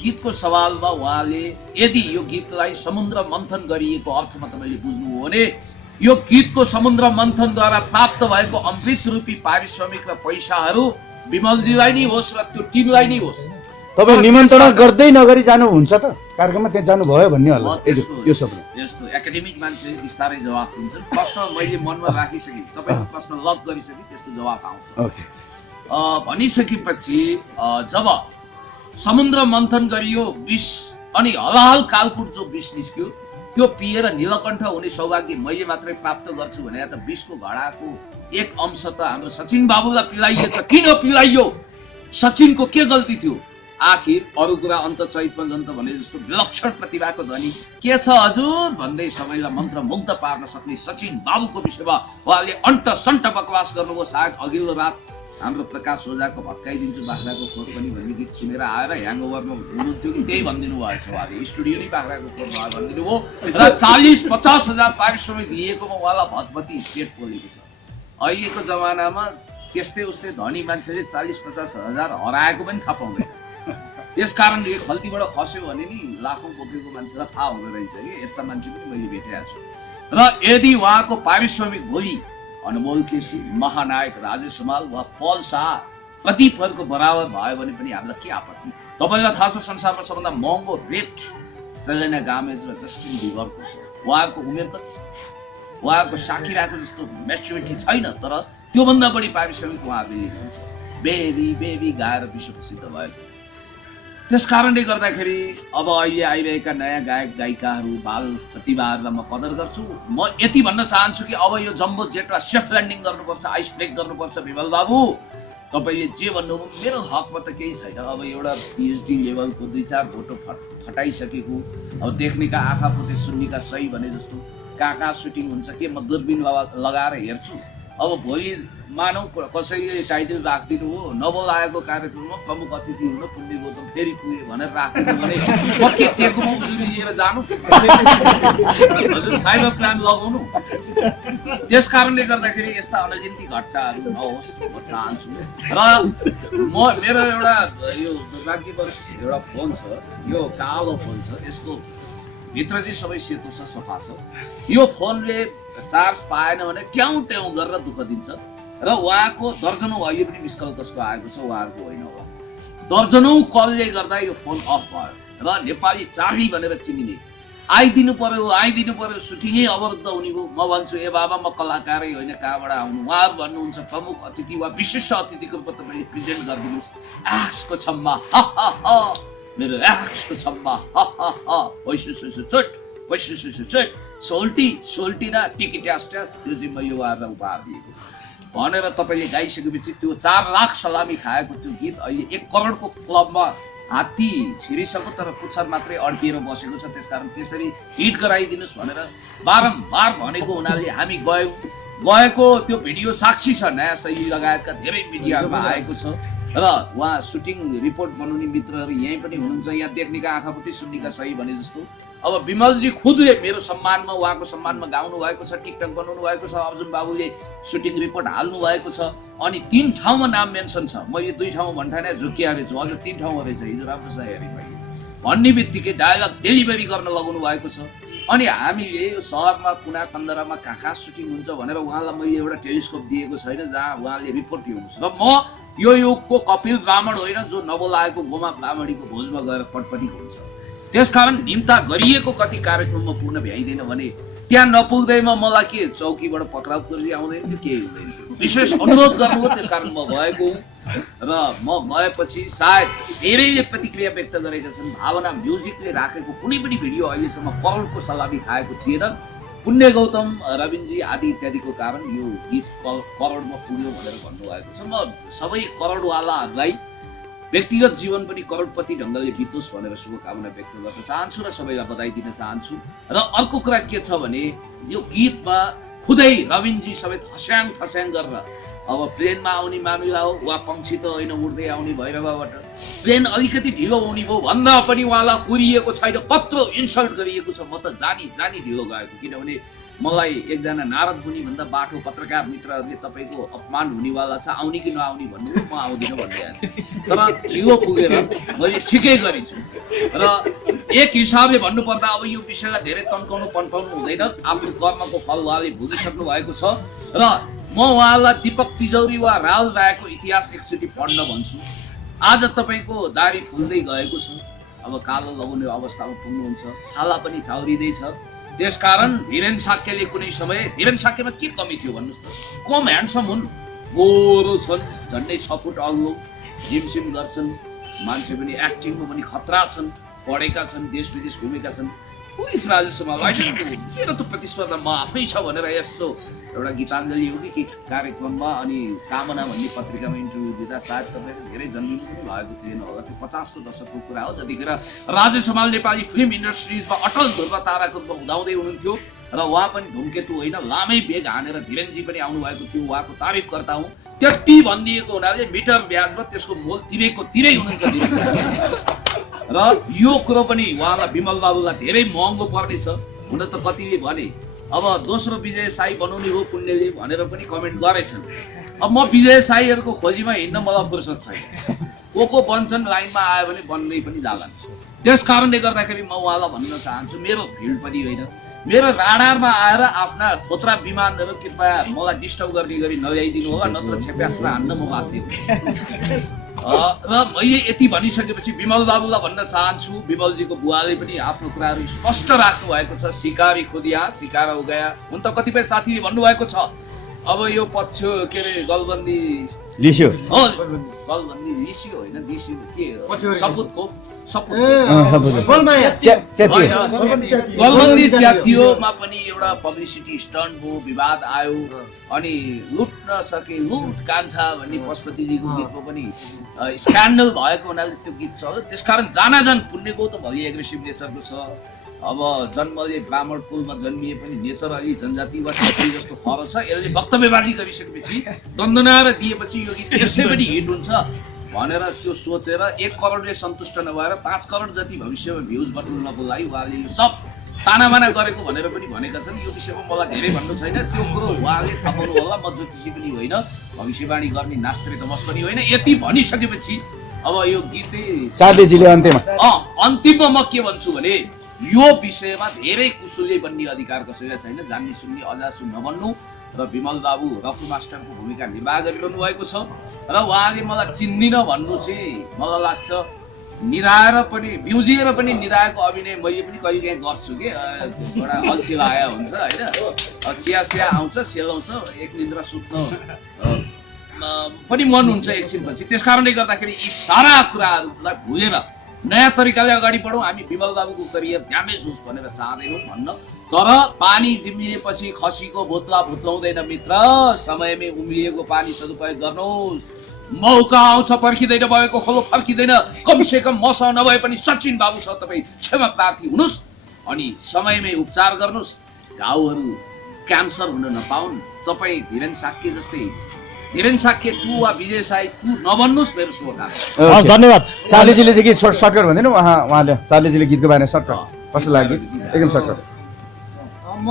गीतको सवालमा उहाँले यदि यो गीतलाई समुद्र मन्थन गरिएको अर्थमा तपाईँले बुझ्नु हो भने यो गीतको समुद्र मन्थनद्वारा प्राप्त भएको अमृत रूपी पारिश्रमिक र पैसाहरू विमलजीलाई नै होस् र त्यो टिमलाई नै होस्। तपाईँ निमन्त्रणा गर्दै नगरी जानुहुन्छ त कार्यक्रममा, त्यहाँ जानुभयो भन्ने होला यो सबै। त्यस्तो एकाडेमिक मान्छे बिस्तारै जवाफ दिन्छन्। प्रश्न मैले मनमा राखिसकेँ, तपाईँको प्रश्न लक गरिसकेँ, त्यसको जवाफ आउँछ। भनिसकेपछि जब समुद्र मन्थन गरियो विष, अनि हलाल कालकुट जो विष निस्क्यो, त्यो पिएर नीलकण्ठ हुने सौभाग्य मैले मात्रै प्राप्त गर्छु भने त विषको घडाको एक अंश त हाम्रो सचिन बाबुलाई पिलाइएछ। किन पिलाइयो? सचिनको के गल्ती थियो? आखिर अरू कुरा अन्त चैतमा जन्त भने जस्तो विलक्षण प्रतिभाको धनी के छ हजुर भन्दै सबैलाई मन्त्रमुग्ध पार्न सक्ने सचिन बाबुको विषयमा उहाँले अन्ट सन्ट बकवास गर्नुभयो। सायद अघिल्लो रात हाम्रो प्रकाश ओझाको भत्काइदिन्छु बाख्राको खोर पनि भन्ने गीत सुनेर आएर ह्याङओभरमा हुनुहुन्थ्यो कि त्यही भनिदिनु भएछ उहाँले स्टुडियो नै बाख्राको खोर भयो भनिदिनु हो र 40-50 हजार पारिश्रमिक लिएकोमा उहाँलाई भतभती पेट पोलेको छ। अहिलेको जमानामा त्यस्तै उस्तै धनी मान्छेले 40-50 हजार हराएको पनि थाहा पाउँदैन। त्यस कारणले खल्तीबाट खस्यो भने नि लाखौँ बोकेको मान्छेलाई थाहा हुँदो रहेछ कि यस्ता मान्छे पनि मैले भेटेको छु। र यदि उहाँको पारिश्रमिक भोलि अनमोल केसी, महानायक राजेश हमाल वा पल शाह कतिपयको बराबर भयो भने पनि हामीलाई के आपत्ति। तपाईँलाई थाहा छ संसारमा सबभन्दा महँगो रेट सेलेना गामेज र जस्टिन बिबरको छ। उहाँहरूको उमेर कति छ? उहाँहरूको साकिराको जस्तो म्याच्युरिटी छैन, तर त्योभन्दा बढी पारिश्रमिक उहाँहरूले लिनुहुन्छ। बेबी बेबी गाएर विश्व प्रसिद्ध भएको। त्यस कारणले गर्दाखेरि अब अहिले आइरहेका नयाँ गायक गायिकाहरू बाल प्रतिभाहरूलाई म कदर गर्छु। म यति भन्न चाहन्छु कि अब यो जम्बो जेटमा सेफ ल्यान्डिङ गर्नुपर्छ, आइस ब्रेक गर्नुपर्छ। विमल बाबु तपाईँले जे भन्नुभयो मेरो हकमा त केही छैन। अब एउटा पिएचडी लेभलको 2-4 फोटो फटाइसकेको, अब देख्नेका आँखा फुटे सुन्नेका सही भने जस्तो कहाँ सुटिङ हुन्छ के म दूरबीन लगाएर हेर्छु। अब भोलि मानौ कसैले टाइटल राखिदिनु हो नबोलाएको कार्यक्रममा प्रमुख अतिथि हुन पुण्य गौतम फेरि पुगे भनेर राखिदिनु भने म के टेकुमा उजुरी लिएर जानु हजुर साइबर क्राइम लगाउनु। त्यस कारणले गर्दाखेरि यस्ता अनगिन्ती घटनाहरू नहोस् म चाहन्छु। र म मेरो एउटा यो दुर्भाग्यवश एउटा फोन छ, यो कालो फोन छ, यसको भित्र चाहिँ सबै सेतो छ, सफा छ। यो फोनले चार्ज पाएन भने ट्याउँ ट्याउँ गरेर दुःख दिन्छ। र उहाँको दर्जनौँ अहिले पनि मिस कल कसको आएको छ, उहाँहरूको होइन होला। दर्जनौँ कलले गर्दा यो फोन अफ भयो र नेपाली चाबी भनेर चिनिने आइदिनु पर्यो सुटिङै अवरुद्ध हुने भयो। म भन्छु ए बाबा म कलाकारै होइन, कहाँबाट आउनु? उहाँहरू भन्नुहुन्छ प्रमुख अतिथि वा विशिष्ट अतिथिको रूपमा तपाईँले प्रेजेन्ट गरिदिनुहोस्। एक्सको छम्मा हा हा हा, मेरो एक्सको छम्मा हा हा हा, चोट सोल्टी न टिकट ट्यास त्यो चाहिँ मैले उहाँहरूलाई उपहार दिएको भनेर तपाईँले गाइसकेपछि त्यो 4 लाख सलामी खाएको त्यो गीत अहिले 1 करोडको क्लबमा हात्ती छिरिसक्यो तर पुच्छर मात्रै अड्किएर बसेको छ। त्यसकारण त्यसरी हिट गराइदिनुहोस् भनेर बारम्बार भनेको हुनाले हामी गएको त्यो भिडियो साक्षी छ। नयाँ शैली लगायतका धेरै मिडियामा आएको छ र उहाँ सुटिङ रिपोर्ट बनाउने मित्रहरू यहीँ पनि हुनुहुन्छ। यहाँ देख्नेका आँखा पुति सुन्नेका सही भने जस्तो अब विमलजी खुदले मेरो सम्मानमा उहाँको सम्मानमा गाउनु भएको छ, टिकटक बनाउनु भएको छ, अर्जुन बाबुले सुटिङ रिपोर्ट हाल्नु भएको छ। अनि 3 ठाउँमा नाम मेन्सन छ। मैले 2 ठाउँमा भन्ठाने झुकिहालेको छु, अझ 3 ठाउँमा रहेछ। हिजो राम्रोसँग हेरेँ मैले भन्ने बित्तिकै डायलग डेलिभरी गर्न लगाउनु भएको छ। अनि हामीले यो सहरमा कुना कन्दरामा कहाँ सुटिङ हुन्छ भनेर उहाँलाई मैले एउटा टेलिस्कोप दिएको छैन जहाँ उहाँले रिपोर्ट ल्याउनुहोस्। र म यो युगको कपिल ब्राह्मण होइन जो नबोलाएको गोमा ब्राह्मणीको भोजमा गएर पटपटी हुन्छ। त्यसकारण निम्ता गरिएको कति कार्यक्रममा पुग्न भ्याइँदैन भने त्यहाँ नपुग्दैमा मलाई के चौकीबाट पक्राउ गर्दै आउँदैन थियो, केही हुँदैन थियो। विशेष अनुरोध गर्नुभयो, त्यसकारण म गएको हुँ। र म गएपछि सायद धेरैले प्रतिक्रिया व्यक्त गरेका छन्। भावना म्युजिकले राखेको कुनै पनि भिडियो अहिलेसम्म करोडको सलामी खाएको थिएन। पुण्य गौतम, रविनजी आदि इत्यादिको कारण यो गीत करोडमा पुग्यो भनेर भन्नुभएको छ। म सबै करोडवालाहरूलाई व्यक्तिगत जीवन पनि करोडपति ढङ्गले बितोस् भनेर शुभकामना व्यक्त गर्न चाहन्छु र सबैलाई बधाई दिन चाहन्छु। र अर्को कुरा के छ भने यो गीतमा खुदै रविनजी समेत हस्याङ फस्याङ गरेर अब प्लेनमा आउने मामिला हो वा पंक्षी त होइन उड्दै आउने भैरवाबाट प्लेन अलिकति ढिलो हुने भयो भन्दा पनि उहाँलाई कुरिएको छैन, कत्रो इन्सल्ट गरिएको छ। म त जानी ढिलो गएको, किनभने मलाई एकजना नारद मुनि भन्दा बाठो पत्रकार मित्रहरूले तपाईँको अपमान हुनेवाला छ, आउने कि नआउने भन्नु, म आउँदिनँ भनिदिएँ। तर ढिलो पुगेर मैले ठिकै गरेछु। र एक हिसाबले भन्नुपर्दा अब यो विषयलाई धेरै तन्काउनु पन्काउनु हुँदैन, आफ्नो कर्मको फल उहाँले भोगिसक्नु भएको छ। र म उहाँलाई दीपक तिजौरी वा राहुल रायको इतिहास एकचोटि पढ्न भन्छु। आज तपाईँको दारी फुल्दै गएको छ, अब कालो लगाउने अवस्थामा पुग्नुहुन्छ, छाला पनि चाउरिँदैछ। त्यसकारण धीरेन साक्यले कुनै समय, धीरेन साक्यमा के कमी थियो भन्नुहोस् त? कम ह्यान्डसम हुन्, गोरो छन्, झन्डै 6 फुट अग्लो, जिमसिम गर्छन्, मान्छे पनि एक्टिङमा पनि खतरा छन्, पढेका छन्, देश विदेश घुमेका छन्। मेरो त प्रतिस्पर्धा म आफै छ भनेर यसो एउटा गीताञ्जली हो कि कार्यक्रममा अनि कामना भन्ने पत्रिकामा इन्टरभ्यू दिँदा सायद तपाईँको धेरै जन्मिनु पनि भएको थिएन होला। त्यो 50 को दशकको कुरा हो, जतिखेर राजेश हमाल नेपाली फिल्म इन्डस्ट्रिजमा अटल ध्रुव ताराको रूपमा उदाउँदै हुनुहुन्थ्यो र उहाँ पनि धुमकेतु होइन, लामै बेग हानेर धीरेनजी पनि आउनु भएको थियो। उहाँको तारिफ गर्दा हुँ त्यति भनिदिएको हुनाले मिटर ब्याजमा त्यसको मोल तिरै हुनुहुन्छ र यो कुरो पनि उहाँलाई विमल बाबुलाई धेरै महँगो पर्नेछ। हुन त कतिले भने अब दोस्रो विजय साई बनाउने हो पुण्यले भनेर पनि कमेन्ट गरेछन्। अब म विजय साईहरूको खोजीमा हिँड्न मलाई फुर्सद छैन। को बन्छन् लाइनमा आयो भने बन्दै पनि जालान्। त्यस कारणले गर्दाखेरि म उहाँलाई भन्न चाहन्छु मेरो भिड पनि होइन, मेरो राडारमा आएर आफ्ना थोत्रा विमानहरू कृपया मलाई डिस्टर्ब गर्ने गरी नल्याइदिनु होला, नत्र छेप्यास्त्र हान्न म बाध्य हुन्छु। र मैले यति भनिसकेपछि विमल बाबुलाई भन्न चाहन्छु, विमलजीको बुवाले पनि आफ्नो कुराहरू स्पष्ट राख्नु भएको छ। सिकारी खोदिया सिकार हो गया। हुन त कतिपय साथीले भन्नुभएको छ अब यो पक्ष के अरे गलबन्दी लिस्यो हो, गलबन्दी लिस्यो होइन, दिस्यो के सपुतको गलबन्दी च्यातियोमा पनि एउटा पब्लिसिटी स्टन्ट भयो, विवाद आयो, अनि लुट्न सके लुट कान्छा भन्ने पशुपतिजीको गीतको पनि स्क्यान्डल भएको हुनाले त्यो गीत चल्यो। त्यसकारण जानाजान पुण्यको त भोलि एग्रेसिभ नेचरको छ। अब जन्मले ब्राह्मण कुलमा जन्मिए पनि नेचर अलि जनजाति वा क्षेत्रीय जस्तो फरक छ। यसले वक्तव्यबाजी गरिसकेपछि दन्दनाएर दिएपछि यो गीत यसै पनि हिट हुन्छ भनेर त्यो सोचेर 1 करोडले सन्तुष्ट नभएर 5 करोड जति भविष्यमा भ्युज बटुल्नको लागि उहाँले यो सब तानाबाना गरेको भनेर पनि भनेका छन्। यो विषयमा मलाई धेरै भन्नु छैन, त्यो कुरो उहाँले थाहा पाउनु होला। म ज्योतिषी पनि होइन, भविष्यवाणी गर्ने नास्त्री तमस पनि होइन। यति भनिसकेपछि अब यो गीतै चार्लीजीले अन्तिममा म के भन्छु भने यो विषयमा धेरै कुसुले बन्ने अधिकार कसैलाई छैन। जान्ने सुन्ने अजासु नबन्नु र विमल बाबु रफु मास्टरको भूमिका निर्वाह गरिरहनु भएको छ र उहाँले मलाई चिन्दिन भन्नु चाहिँ मलाई लाग्छ निराएर पनि बिउजिएर पनि निराएको अभिनय मैले पनि कहिलेकाहीँ गर्छु कि एउटा अल्छी आया हुन्छ होइन, चिया आउँछ सेलाउँछ, एक निन्द्रा सुत्न पनि मन हुन्छ एकछिनपछि। त्यस कारणले गर्दाखेरि यी सारा कुराहरूलाई भुलेर नयाँ तरिकाले अगाडि बढौँ। हामी विमल बाबुको करियर ड्यामेज होस् भनेर चाहँदैनौँ भन्न, तर पानी जिम्मिएपछि खसीको भुत्ला भुत्लाउँदैन मित्र। समयमै उम्लिएको पानी सदुपयोग गर्नुहोस्। मौका आउँछ पर्खिँदैन, भएको खोलो फर्किँदैन। कमसेकम मसँग नभए पनि सचिन बाबुसँग तपाईँ क्षमा प्रार्थी हुनुहोस् अनि समयमै उपचार गर्नुहोस्। घाउहरू क्यान्सर हुन नपाउन्। तपाईँ धीरेन साक्य जस्तै धीरेन साक्य 2 वा विजय साई 2 नबन्नुहोस् मेरो शुभकामना। धन्यवाद। चार्लीजीले चाहिँ गीत सर्टकट भन्दैन उहाँले चार्लीजीले गीतको बारेमा सर्टकट कस्तो लाग्यो? एकदम सर्टकट। म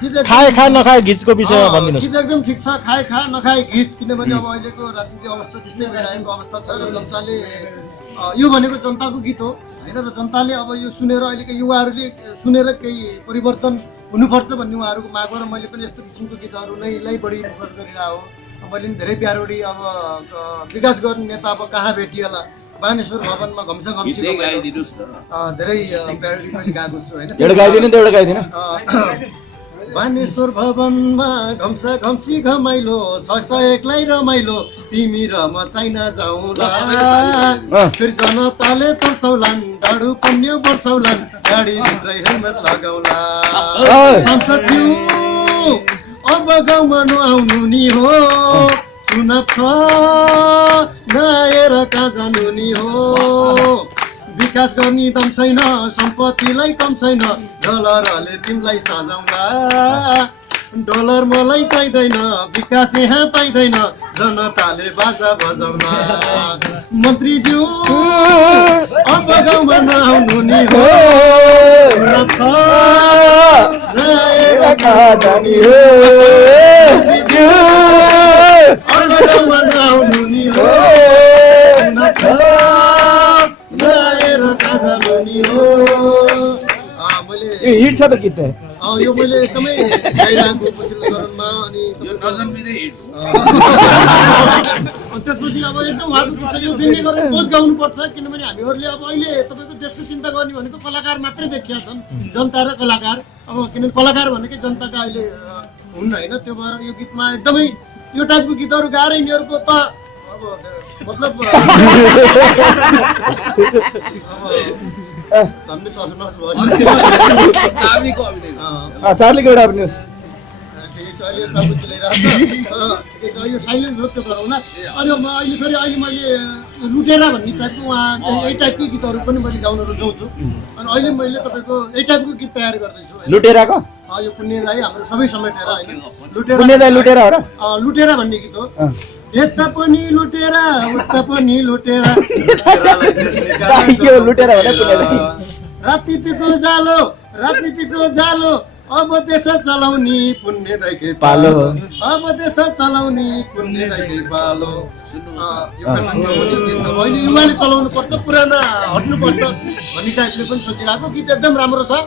गीत खाए नखाए गीतको विषयमा भनिदिनुहोस्। गीत एकदम ठिक छ, खाए खा नखाए गीत। किनभने अब अहिलेको राजनीतिक अवस्था त्यस्तै भइरहेको अवस्था छ र जनताले यो भनेको जनताको गीत हो होइन, र जनताले अब यो सुनेर अहिलेको युवाहरूले सुनेर केही परिवर्तन हुनुपर्छ भन्ने उहाँहरूको माग हो। र मैले पनि यस्तो किसिमको गीतहरूलाई बढी फोकस गरिरहेको हो। मैले पनि धेरै प्यारोडी अब विकास गर्ने नेता अब कहाँ भेटिएला बानेश्वर भवनमा घम्सा घम्सी धेरै प्यारोडी मैले गाएको छु होइन। एउटा गाइदिनु त, एउटा गाइदिनु। बानेश्वर भवनमा घम्सा घम्सी घमाइलो 601लाई रमाइलो तिमी र म चाइना जाउँला फेरि जनताले तर्साउलान् डाडु पुण्य बर्साउलान् गाडी भित्रै हेलमेट लगाउला सांसदज्यू अब गाउँमा नआउनु नि हो चुनाव छ नआएर कहाँ जानु नि हो विकास गर्ने दम छैन सम्पत्तिलाई कम छैन डलरले तिमीलाई साजाउला डलर मलाई चाहिँदैन विकास यहाँ पाइँदैन जनताले बाजा बजाउला मन्त्रीज्यू अब गाउँमा नआउनु नि हो अब गाउँमा नआउनु नि हो हिट छ त गीत यो मैले एकदमै गाइरहेको पछिल्लो चरणमा अनि त्यसपछि अब एकदम उहाँको सोच यो व्यङ्ग्य गरेर बहुत गाउनुपर्छ। किनभने हामीहरूले अब अहिले तपाईँको देशको चिन्ता गर्ने भनेको कलाकार मात्रै देखिया छन्, जनता र कलाकार। अब किनभने कलाकार भनेकै जनताका अहिले हुन्न होइन, त्यो भएर यो गीतमा एकदमै यो टाइपको गीतहरू गाएर यिनीहरूको त अब मतलब चार्लीको एउटा अभिनय यो साइलेन्स हो त्यो गरौँ न। अनि अहिले फेरि मैले लुटेरा भन्ने टाइपको उहाँ यही टाइपको गीतहरू पनि मैले गाउन रुचाउँछु। अनि अहिले मैले तपाईँको यही टाइपको गीत तयार गर्दैछु। लुटेराको यो पुण्यदायी हाम्रो सबै समेटेर होइन पुण्यदायी लुटेरा हो र लुटेरा भन्ने गीत हो अँ। यता पनि लुटेरा उता पनि लुटेरा दाइ के हो लुटेरा भने पुण्यदायी राजनीतिको जालो अब देश चलाउने पुण्यदायीकै पालो अब देश चलाउने पुण्यदायीकै पालो यो काठमाडौँमा पनि गीत छ अहिले युवाले चलाउनु पर्छ पुराना हट्नु पर्छ भन्ने टाइपले पनि सोचिरहेको गीत एकदम राम्रो छ